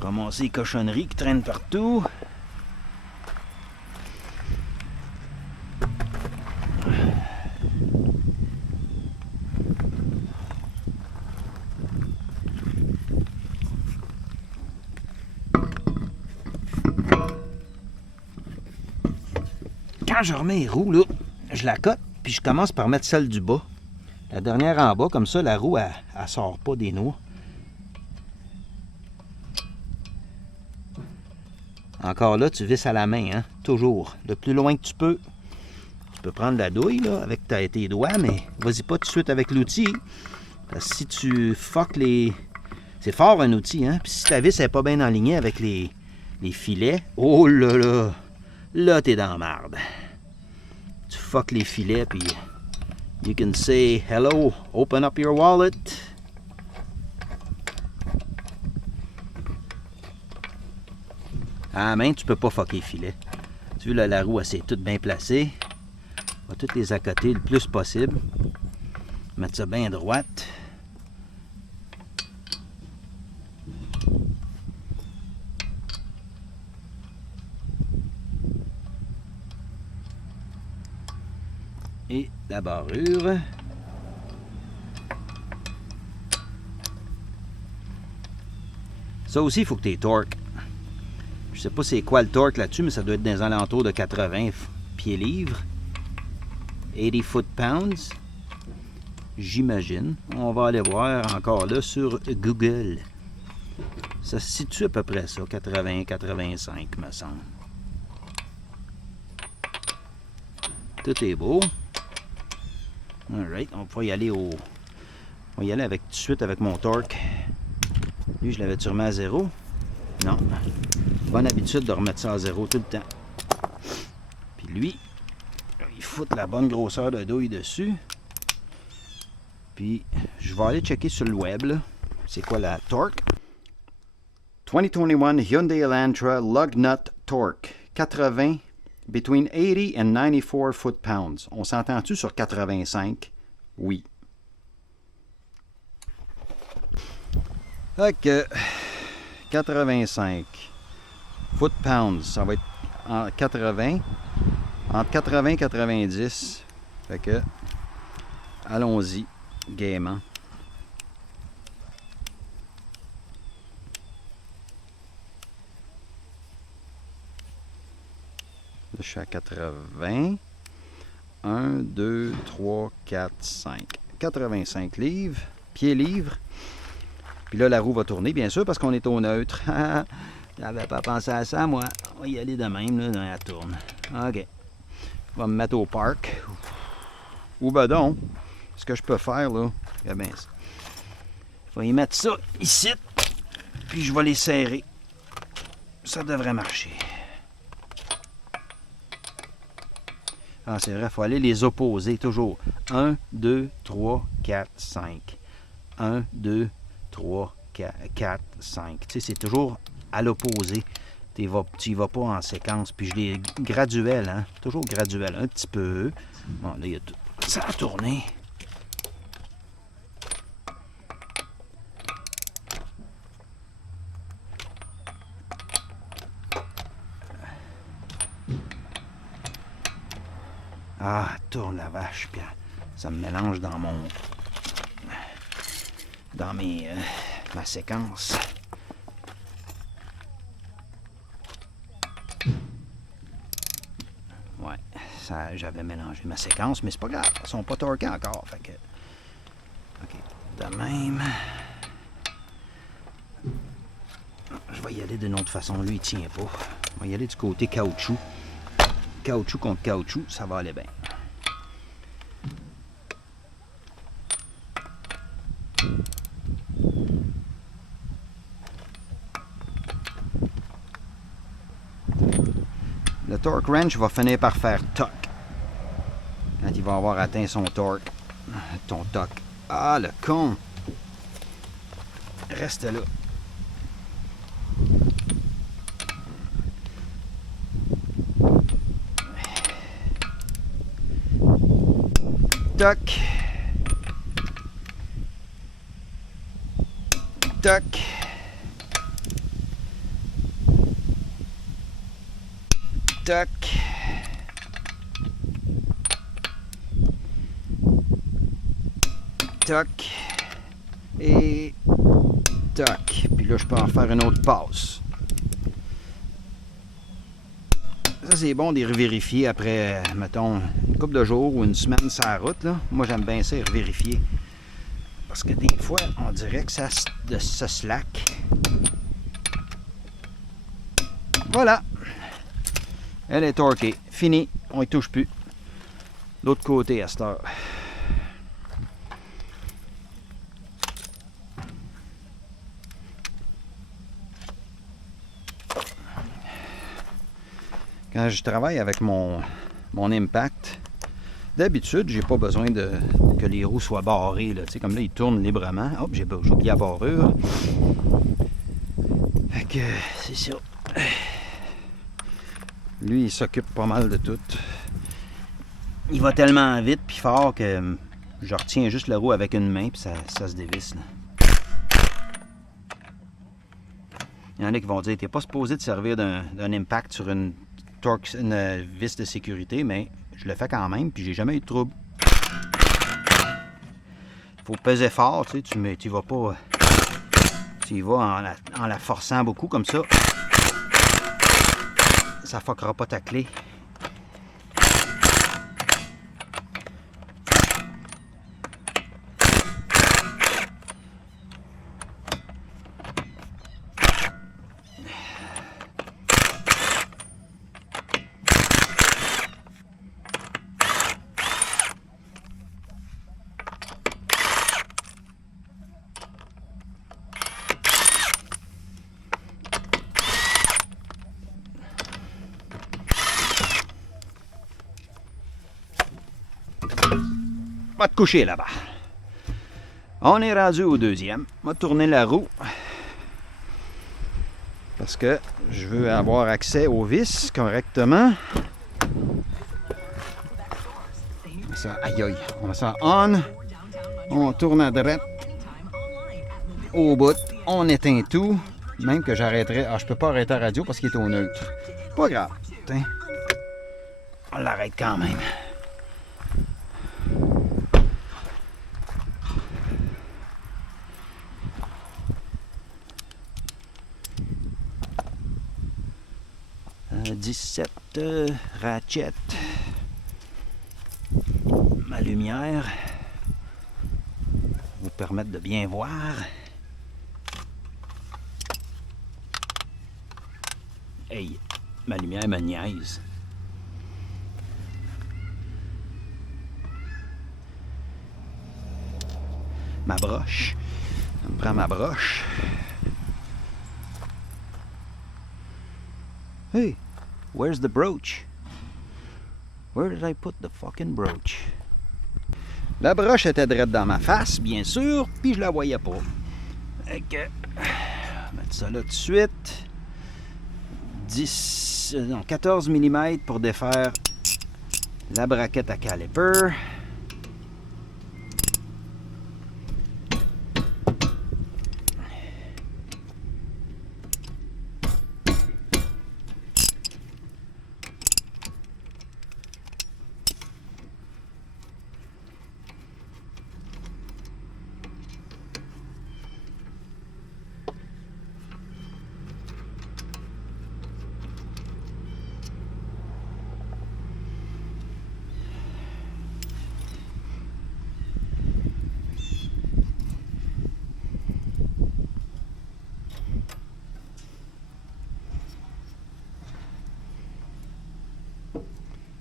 Ramasser les cochonneries qui traînent partout. Quand je remets les roues, là, je la cote, puis je commence par mettre celle du bas. La dernière en bas, comme ça, la roue, elle sort pas des noix. Encore là, tu visses à la main, hein? Toujours. Le plus loin que tu peux. Tu peux prendre la douille, là, avec tes doigts, mais vas-y pas tout de suite avec l'outil. Parce que si tu fuck les C'est fort un outil, hein? Puis si ta vis n'est pas bien alignée avec les filets, oh là là, là t'es dans la marde. Tu fuck les filets, puis you can say hello, open up your wallet. À la main, tu peux pas fucker les filets. Tu vois, là, la roue, elle s'est toute bien placée. On va toutes les accoter le plus possible. Mettre ça bien droite. Et la barrure. Ça aussi, il faut que tu aies torque. Je sais pas c'est quoi le torque là-dessus, mais ça doit être dans les alentours de 80 pieds-livres. 80 foot-pounds. J'imagine. On va aller voir encore là sur Google. Ça se situe à peu près ça, 80-85 me semble. Tout est beau. Alright, on va y aller au. On va y aller avec tout de suite avec mon torque. Lui, je l'avais sûrement à 0. Non. Bonne habitude de remettre ça à 0 tout le temps. Puis lui, il fout la bonne grosseur de douille dessus. Puis je vais aller checker sur le web, là. C'est quoi la torque? 2021 Hyundai Elantra Lug Nut Torque. 80, between 80 and 94 foot-pounds. On s'entend-tu sur 85? Oui. Fait que 85 foot-pounds, ça va être en 80, entre 80 et 90. Fait que, allons-y, gaiement. Là, je suis à 80. 1, 2, 3, 4, 5. 85 livres, pieds-livres. Puis là, la roue va tourner, bien sûr, parce qu'on est au neutre. J'avais pas pensé à ça, moi. On va y aller de même, là, elle tourne. OK. On va me mettre au parc. Ou ben donc, ce que je peux faire, là, je vais y mettre ça ici, puis je vais les serrer. Ça devrait marcher. Ah, c'est vrai, il faut aller les opposer, toujours. 1, 2, 3, 4, 5. 1, 2, 3, 4, 5. Tu sais, c'est toujours à l'opposé. Tu y vas pas en séquence. Puis je l'ai graduel, hein. Toujours graduel, un petit peu. Bon, là, il y a tout. Ça a tourné. Ah, tourne la vache, puis ça me mélange dans ma séquence. Ouais, ça, j'avais mélangé ma séquence, mais c'est pas grave, elles sont pas torquées encore, fait que... OK, de même... Je vais y aller d'une autre façon, lui il tient pas. On va y aller du côté caoutchouc. Caoutchouc contre caoutchouc, ça va aller bien. Le torque wrench va finir par faire toc quand il va avoir atteint son torque. Ton toc. Ah, le con! Reste là. Toc. Toc. Toc. Toc. Et toc. Puis là, je peux en faire une autre passe. Ça, c'est bon de revérifier après, mettons, une couple de jours ou une semaine sur la route. Là. Moi, j'aime bien ça, revérifier. Parce que des fois, on dirait que ça se slack. Voilà. Elle est torquée. Fini. On y touche plus. L'autre côté à cette heure. Quand je travaille avec mon impact, d'habitude, j'ai pas besoin que les roues soient barrées. Là. Comme là, ils tournent librement. Hop, j'ai oublié la barrure. Fait que c'est ça. Lui, il s'occupe pas mal de tout. Il va tellement vite puis fort que je retiens juste la roue avec une main puis ça se dévisse. Là. Il y en a qui vont dire, t'es pas supposé te servir d'un impact sur une vis de sécurité, mais je le fais quand même puis j'ai jamais eu de trouble. Faut peser fort, tu sais, tu vas pas... Tu y vas en la forçant beaucoup comme ça. Ça fuckera pas ta clé. Va te coucher là-bas. On est rendu au deuxième. On va tourner la roue. Parce que je veux avoir accès aux vis correctement. Ça, aïe aïe. On va ça on. On tourne à droite. Au bout. On éteint tout. Même que j'arrêterai. Ah, je peux pas arrêter la radio parce qu'il est au neutre. Pas grave. Tiens. On l'arrête quand même. « 17 ratchets. Ma lumière vous permettre de bien voir. Hey, ma lumière me niaise. Ma broche. Je me prends ma broche. Hey! Where's the brooch? Where did I put the fucking brooch? La broche était droite dans ma face, bien sûr, puis je la voyais pas. Fait que, mettre ça là tout de suite. 14 mm pour défaire la braquette à caliper.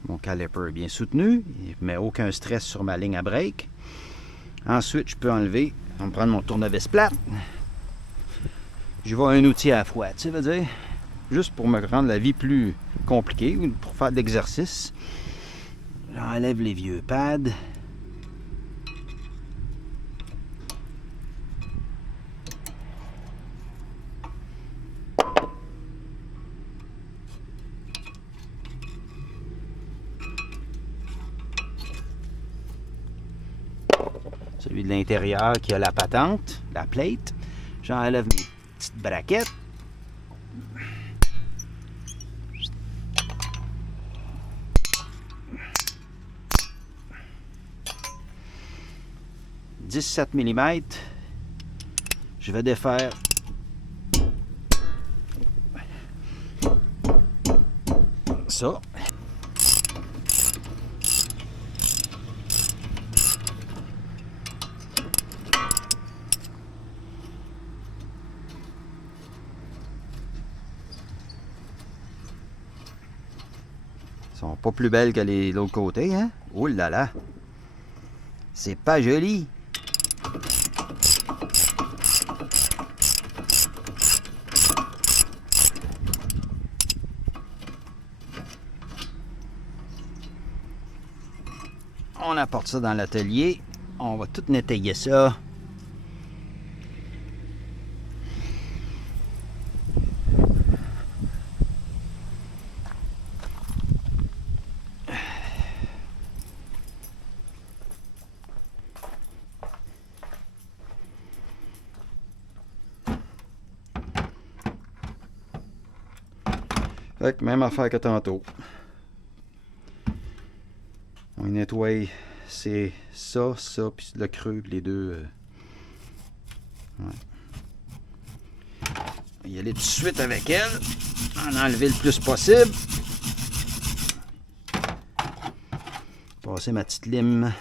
Mon caliper est bien soutenu, il ne met aucun stress sur ma ligne à break. Ensuite, je peux enlever, on va prendre mon tournevis plate. Je vais un outil à la fois, tu sais, veut dire, juste pour me rendre la vie plus compliquée, ou pour faire de l'exercice. J'enlève les vieux pads. Celui de l'intérieur qui a la patente, la plate. J'enlève mes petites braquettes. « 17 mm. Je vais défaire ça. Ils sont pas plus belles que les de l'autre côté, hein? Oh là là! C'est pas joli! On apporte ça dans l'atelier. On va tout nettoyer ça. Fait que même affaire que tantôt. On nettoie c'est ça, puis le creux, les deux. Ouais. On va y aller tout de suite avec elle. En enlever le plus possible. Passer ma petite lime.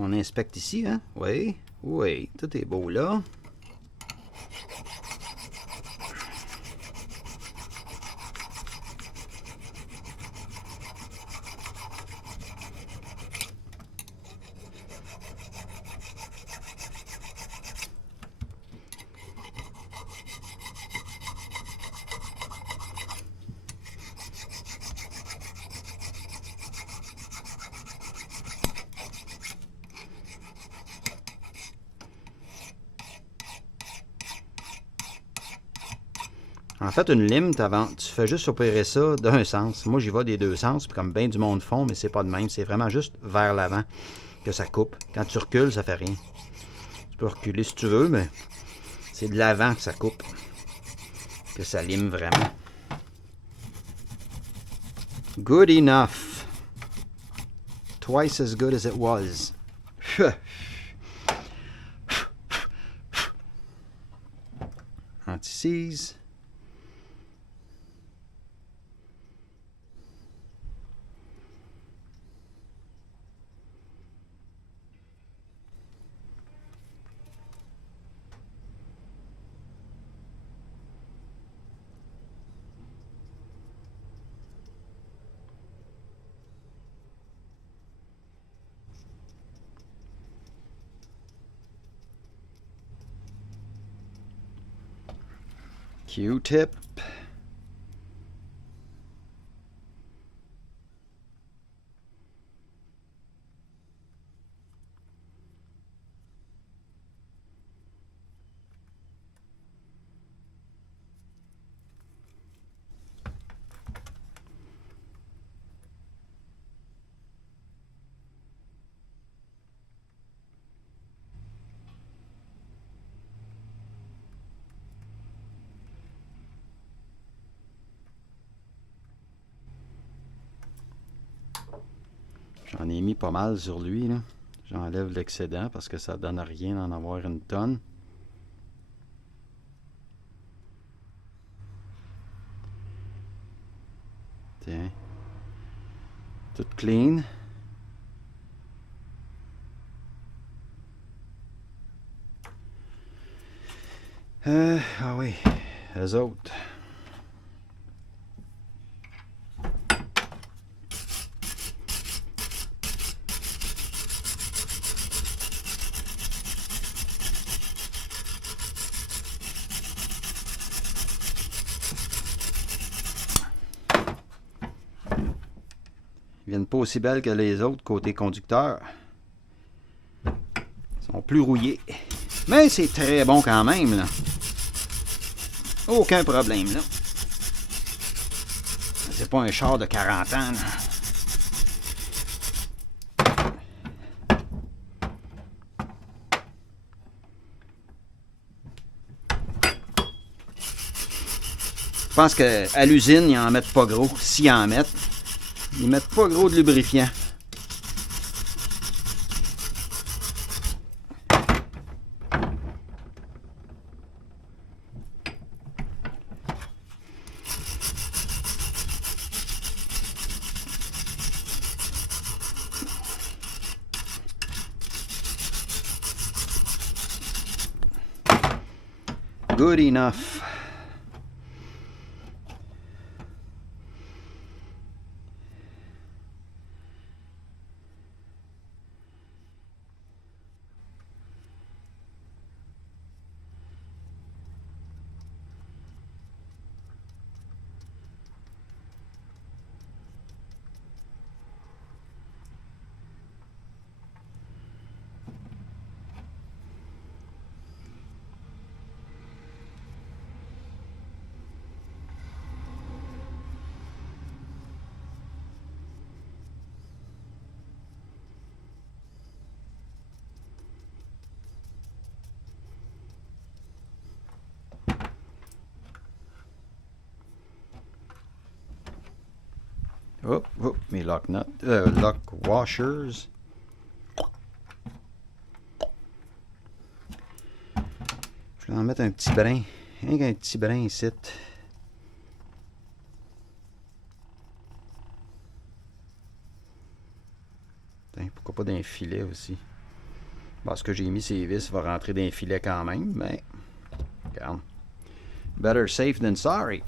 On inspecte ici, hein? Oui, oui, tout est beau là. En fait, une lime, tu fais juste opérer ça d'un sens. Moi, j'y vais des deux sens, puis comme bien du monde font, mais c'est pas de même. C'est vraiment juste vers l'avant que ça coupe. Quand tu recules, ça fait rien. Tu peux reculer si tu veux, mais c'est de l'avant que ça coupe. Que ça lime vraiment. Good enough. Twice as good as it was. Anti-seize. Q-tip. J'en ai mis pas mal sur lui, là. J'enlève l'excédent parce que ça donne rien d'en avoir une tonne. Tiens. Tout clean. Ah oui, eux autres. Ils viennent pas aussi belles que les autres côté conducteur. Ils sont plus rouillés. Mais c'est très bon quand même, là. Aucun problème, là. C'est pas un char de 40 ans, là. Je pense qu'à l'usine, ils en mettent pas gros. S'ils en mettent, ils mettent pas gros de lubrifiant. Good enough. Oh, oh, mes lock washers. Je vais en mettre un petit brin. Rien qu'un petit brin ici. Pourquoi pas d'un filet aussi? Parce que j'ai mis ces vis, va rentrer dans un filet quand même, mais regarde. Better safe than sorry.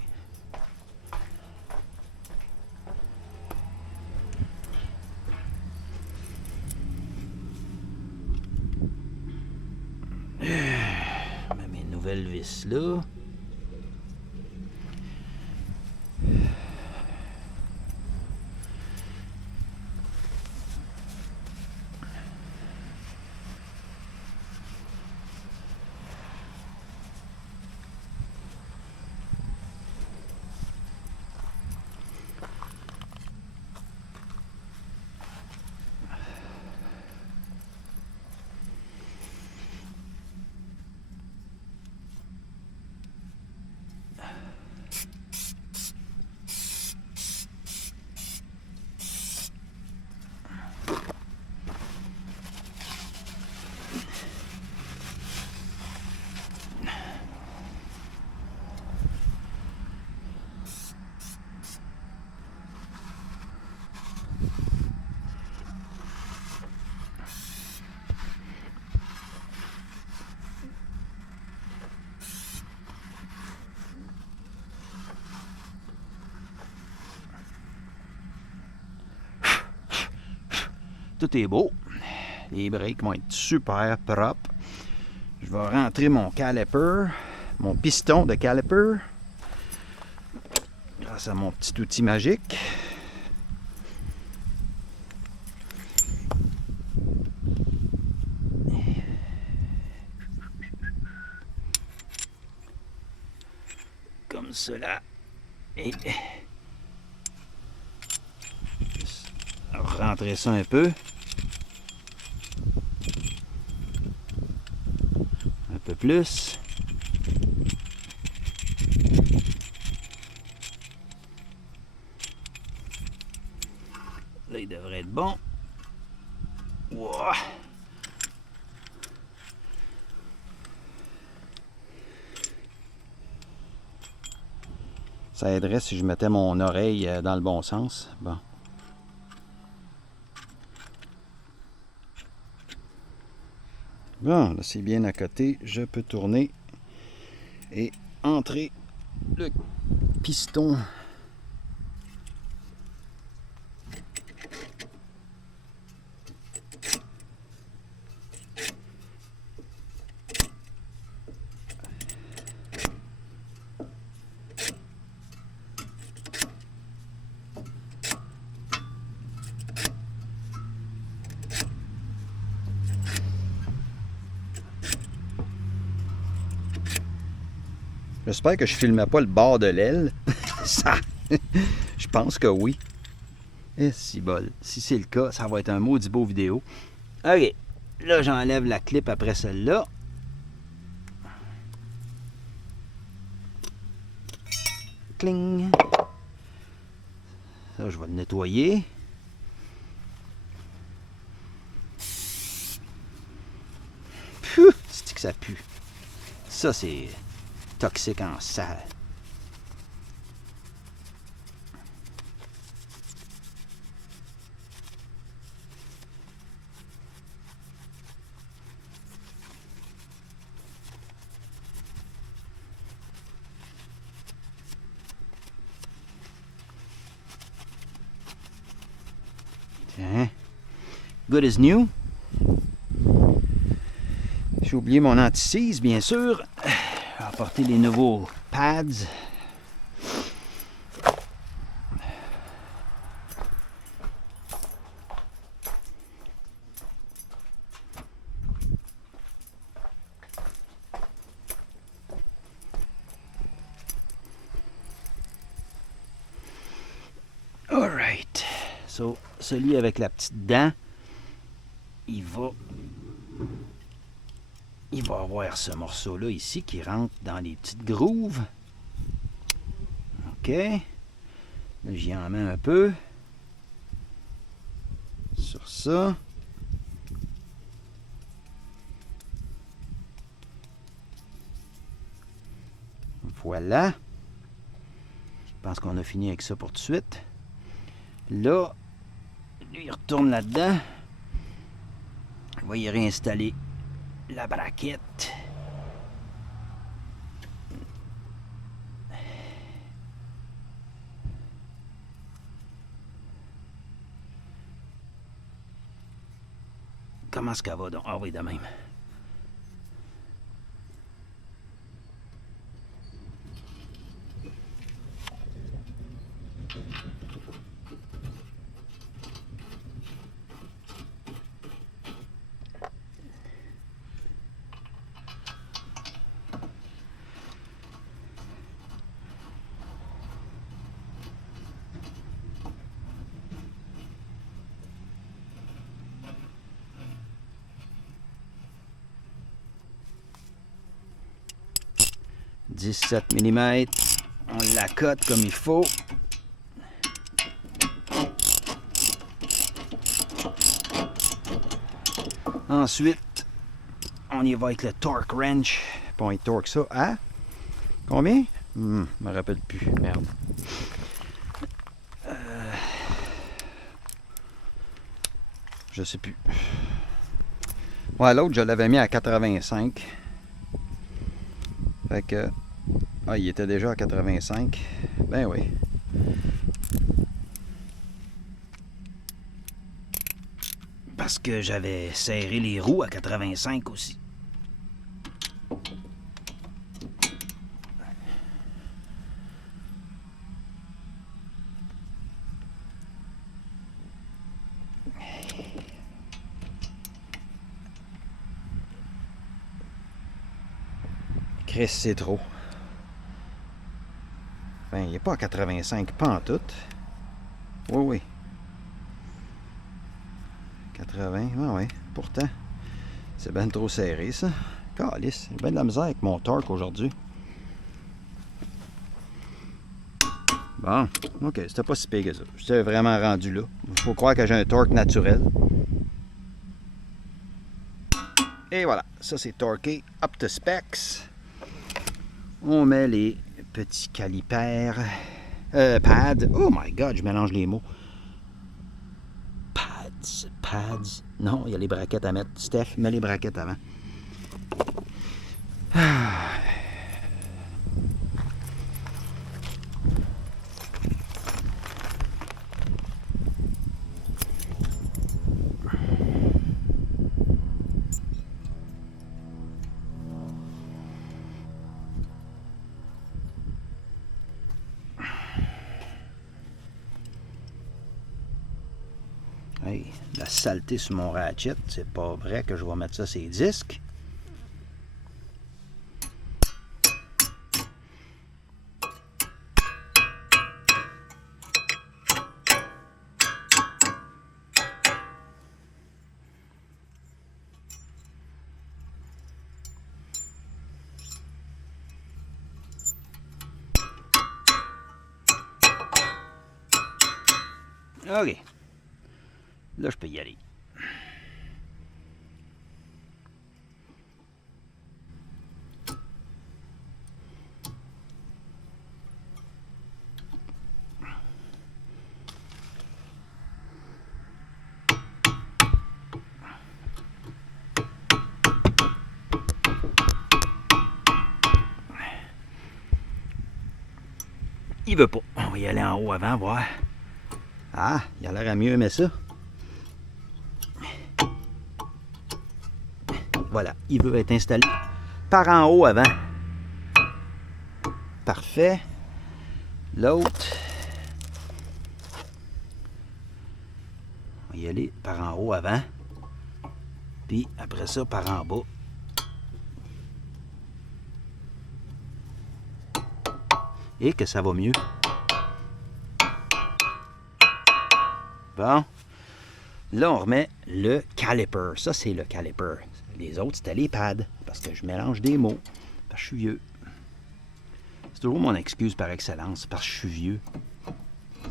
On met mes nouvelles vis là. Tout est beau. Les breaks vont être super propres. Je vais rentrer mon caliper, mon piston de caliper, grâce à mon petit outil magique. Comme cela. Et rentrer ça un peu. Un peu plus. Là, il devrait être bon. Wow. Ça aiderait si je mettais mon oreille dans le bon sens. Bon. Bon, là c'est bien à côté. Je peux tourner et entrer le piston. J'espère que je filmais pas le bord de l'aile. Ça, je pense que oui. Et si bol. Si c'est le cas, ça va être un maudit beau vidéo. OK. Là, j'enlève la clip après celle-là. Cling. Ça, je vais le nettoyer. Puh, c'est que ça pue. Ça, c'est toxique en salle. Tiens. Good as new. J'ai oublié mon anti-seize, bien sûr. J'ai apporté les nouveaux pads. Alright. So, celui avec la petite dent, il va avoir ce morceau-là ici qui rentre dans les petites grooves. OK. Là, j'y en mets un peu. Sur ça. Voilà. Je pense qu'on a fini avec ça pour tout de suite. Là, lui, il retourne là-dedans. On va y réinstaller la braquette. Comment est-ce qu'elle va donc? Ah oui, de même. « 17 mm. On la cote comme il faut. Ensuite, on y va avec le torque wrench. Puis on y torque ça à combien? Je me rappelle plus. Merde. Je sais plus. Ouais, l'autre, je l'avais mis à 85. Fait que... Ah, il était déjà à 85. Ben oui. Parce que j'avais serré les roues à 85 aussi. Chris, c'est trop. Ben, il n'est pas à 85, pas en tout. Oui, oui. 80, ah ouais, pourtant. C'est bien trop serré, ça. Calice, j'ai bien de la misère avec mon torque aujourd'hui. Bon, ok, c'était pas si pire que ça. J'étais vraiment rendu là. Il faut croire que j'ai un torque naturel. Et voilà, ça c'est torqué up to specs. On met les petits calipers. Pads. Oh my god, je mélange les mots. Pads. Non, il y a les braquettes à mettre. Steph, mets les braquettes avant. Hey, la saleté sur mon ratchet, c'est pas vrai que je vais mettre ça sur les disques. OK. Là, je peux y aller. Il veut pas. On va y aller en haut avant, voir. Ah, il a l'air à mieux aimer ça. Voilà, il veut être installé par en haut avant. Parfait. L'autre. On va y aller par en haut avant. Puis après ça, par en bas. Et que ça va mieux. Bon. Là, on remet le caliper. Ça, c'est le caliper. Les autres, c'était les pads. Parce que je mélange des mots. Parce que je suis vieux. C'est toujours mon excuse par excellence. Parce que je suis vieux.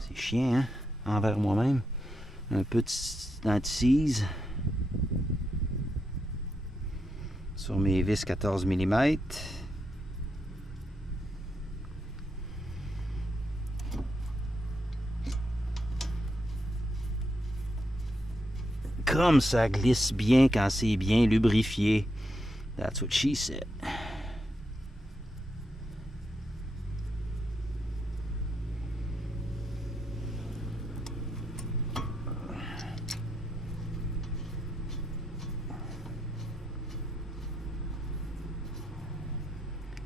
C'est chiant, hein? Envers moi-même. Un peu d'anticise. Sur mes vis 14 mm. Comme ça glisse bien quand c'est bien lubrifié. That's what she said.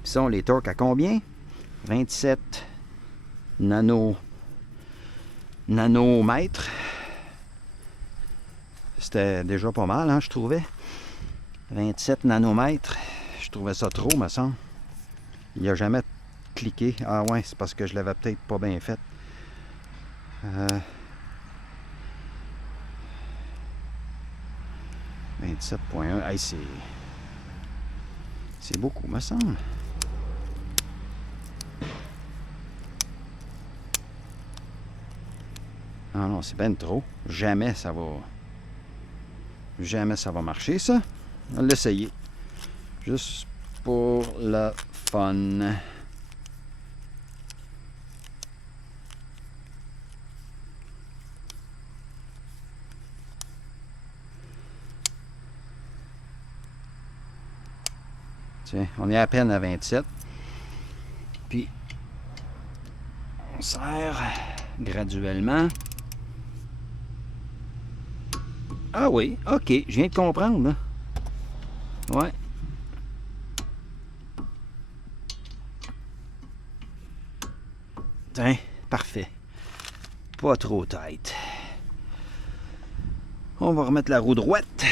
Puis ça, on les torque à combien? 27 nanomètres. C'était déjà pas mal, hein, je trouvais. 27 nanomètres. Je trouvais ça trop, me semble. Il n'a jamais cliqué. Ah ouais, c'est parce que je l'avais peut-être pas bien fait. 27.1. Hey, c'est beaucoup, me semble. Ah non, c'est ben trop. Jamais ça va marcher, ça. On va l'essayer. Juste pour le fun. Tiens, on est à peine à 27. Puis, on serre graduellement. Ah oui, ok, je viens de comprendre, là. Ouais. Tiens, parfait. Pas trop tight. On va remettre la roue droite.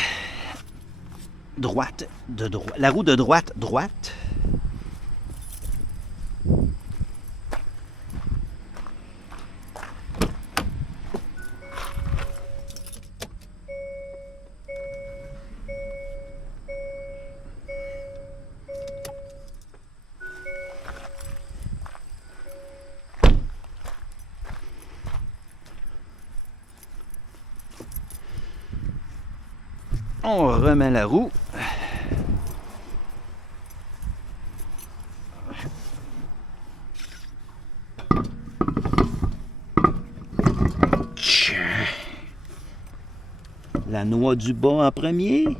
La roue de droite. On remet la roue. La noix du bas en premier.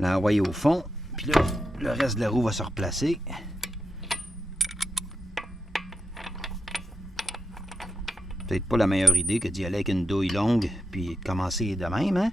L'envoyer au fond. Puis là, le reste de la roue va se replacer. Peut-être pas la meilleure idée que d'y aller avec une douille longue puis de commencer de même, hein?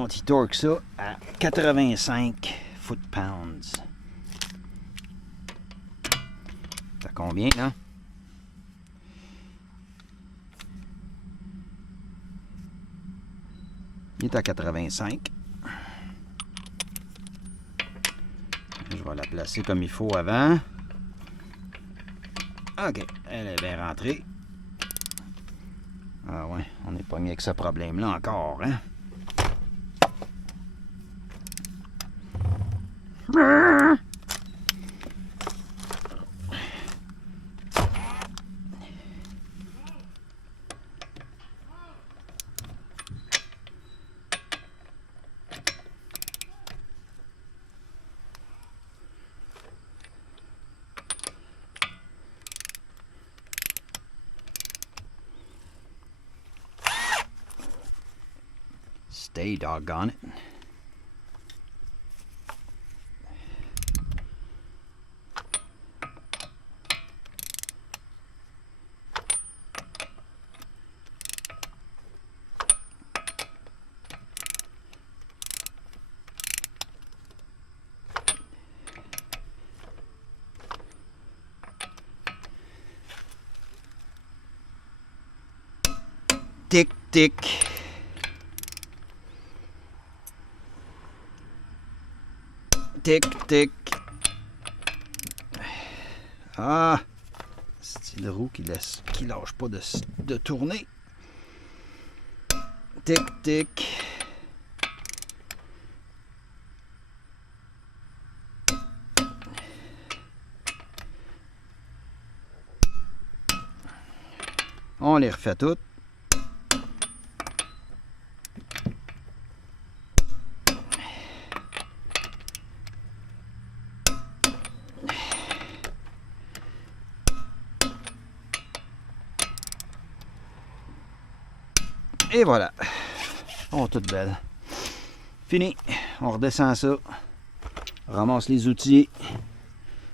monte, il torque ça à 85 foot-pounds. Ça combien, là? Il est à 85. Je vais la placer comme il faut avant. OK, elle est bien rentrée. Ah ouais, on n'est pas mis avec ce problème-là encore, hein? Stay, doggone it. Tic, tic. Tic, tic. Ah! C'est le roue qui lâche pas de tourner. Tic, tic. On les refait toutes. Et voilà. Oh, toute belle. Fini. On redescend ça. Ramasse les outils.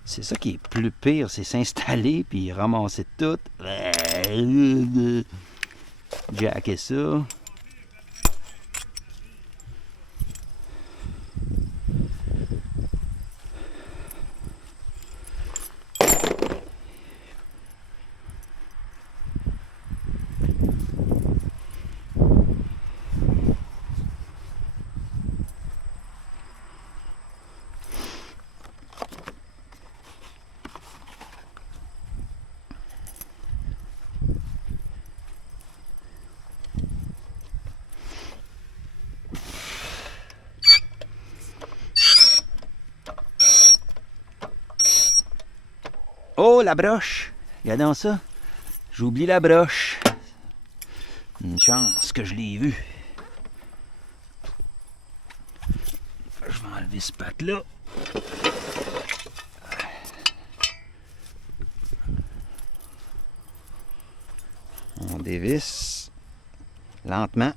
C'est ça qui est plus pire, c'est s'installer puis ramasser tout. Jacker ça. Oh, la broche! Regardons ça. J'oublie la broche. Une chance que je l'ai vue. Je vais enlever ce pack-là. On dévisse lentement.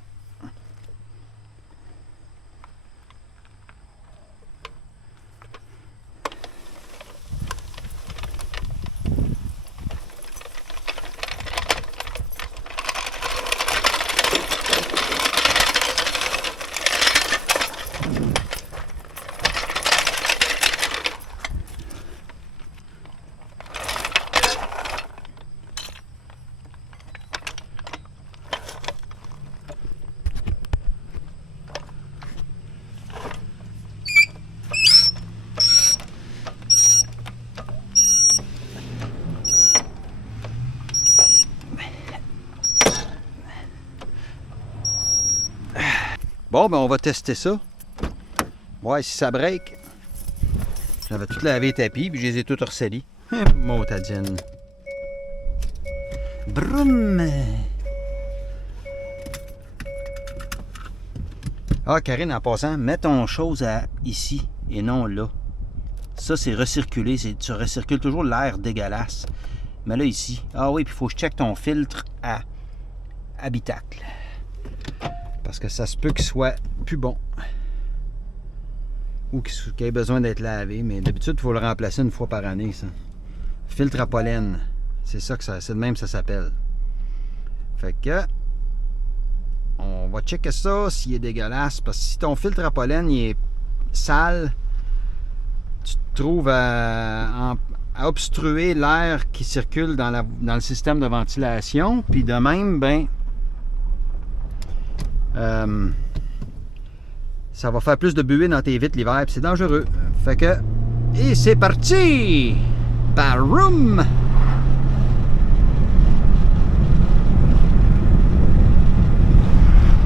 Bon, ben on va tester ça. Ouais, si ça break. J'avais tout lavé les tapis, puis je les ai tous ressalis. Motadine. Broum! Ah, Karine, en passant, mets ton chose ici et non là. Ça, c'est recirculer. Tu recircules toujours l'air dégueulasse. Mais là, ici. Ah oui, puis il faut que je check ton filtre à habitacle. Parce que ça se peut qu'il soit plus bon. Ou qu'il ait besoin d'être lavé. Mais d'habitude, il faut le remplacer une fois par année, ça. Filtre à pollen. C'est ça que c'est de même que ça s'appelle. Fait que on va checker ça s'il est dégueulasse. Parce que si ton filtre à pollen il est sale, tu te trouves à obstruer l'air qui circule dans le système de ventilation. Puis de même, ben, ça va faire plus de buée dans tes vitres l'hiver, puis c'est dangereux. Fait que, et c'est parti! Baroom!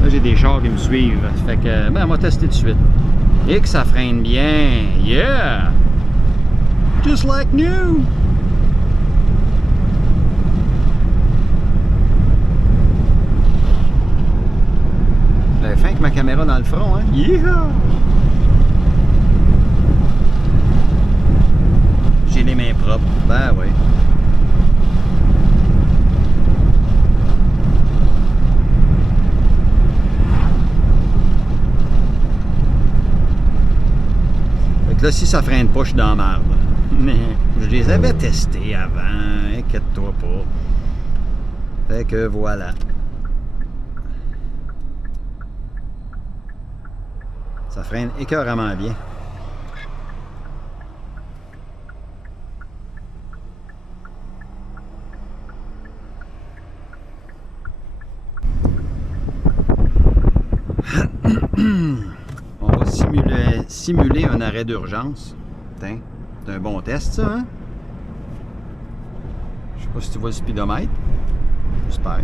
Là, j'ai des chars qui me suivent. Fait que, ben, on va tester tout de suite. Et que ça freine bien. Yeah! Just like new! J'avais faim avec ma caméra dans le front, hein? Yeah! J'ai les mains propres. Ben oui. Fait que là, si ça freine pas, je suis dans la merde. Mais je les avais testés avant, inquiète-toi pas. Fait que voilà. Ça freine écœuramment bien. On va simuler un arrêt d'urgence. Tiens, c'est un bon test, ça, hein? Je sais pas si tu vois le speedomètre. J'espère.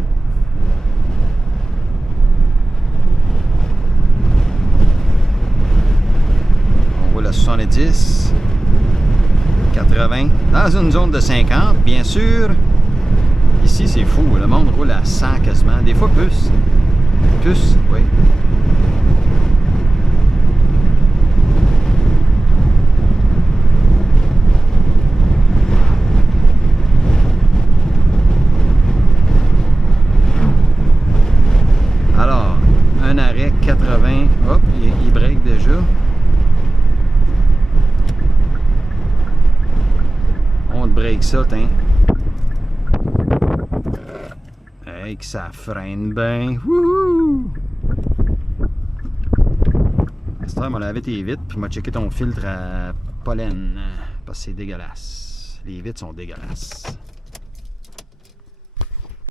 On roule à 70, 80, dans une zone de 50, bien sûr. Ici, c'est fou, le monde roule à 100 quasiment, des fois plus. Plus, oui. Alors, un arrêt 80, hop, il break déjà. On te break ça, tiens. Hey, que ça freine bien. Wouhou! C'est ça, m'a lavé tes vitres, puis m'a checké ton filtre à pollen. Parce que c'est dégueulasse. Les vitres sont dégueulasses.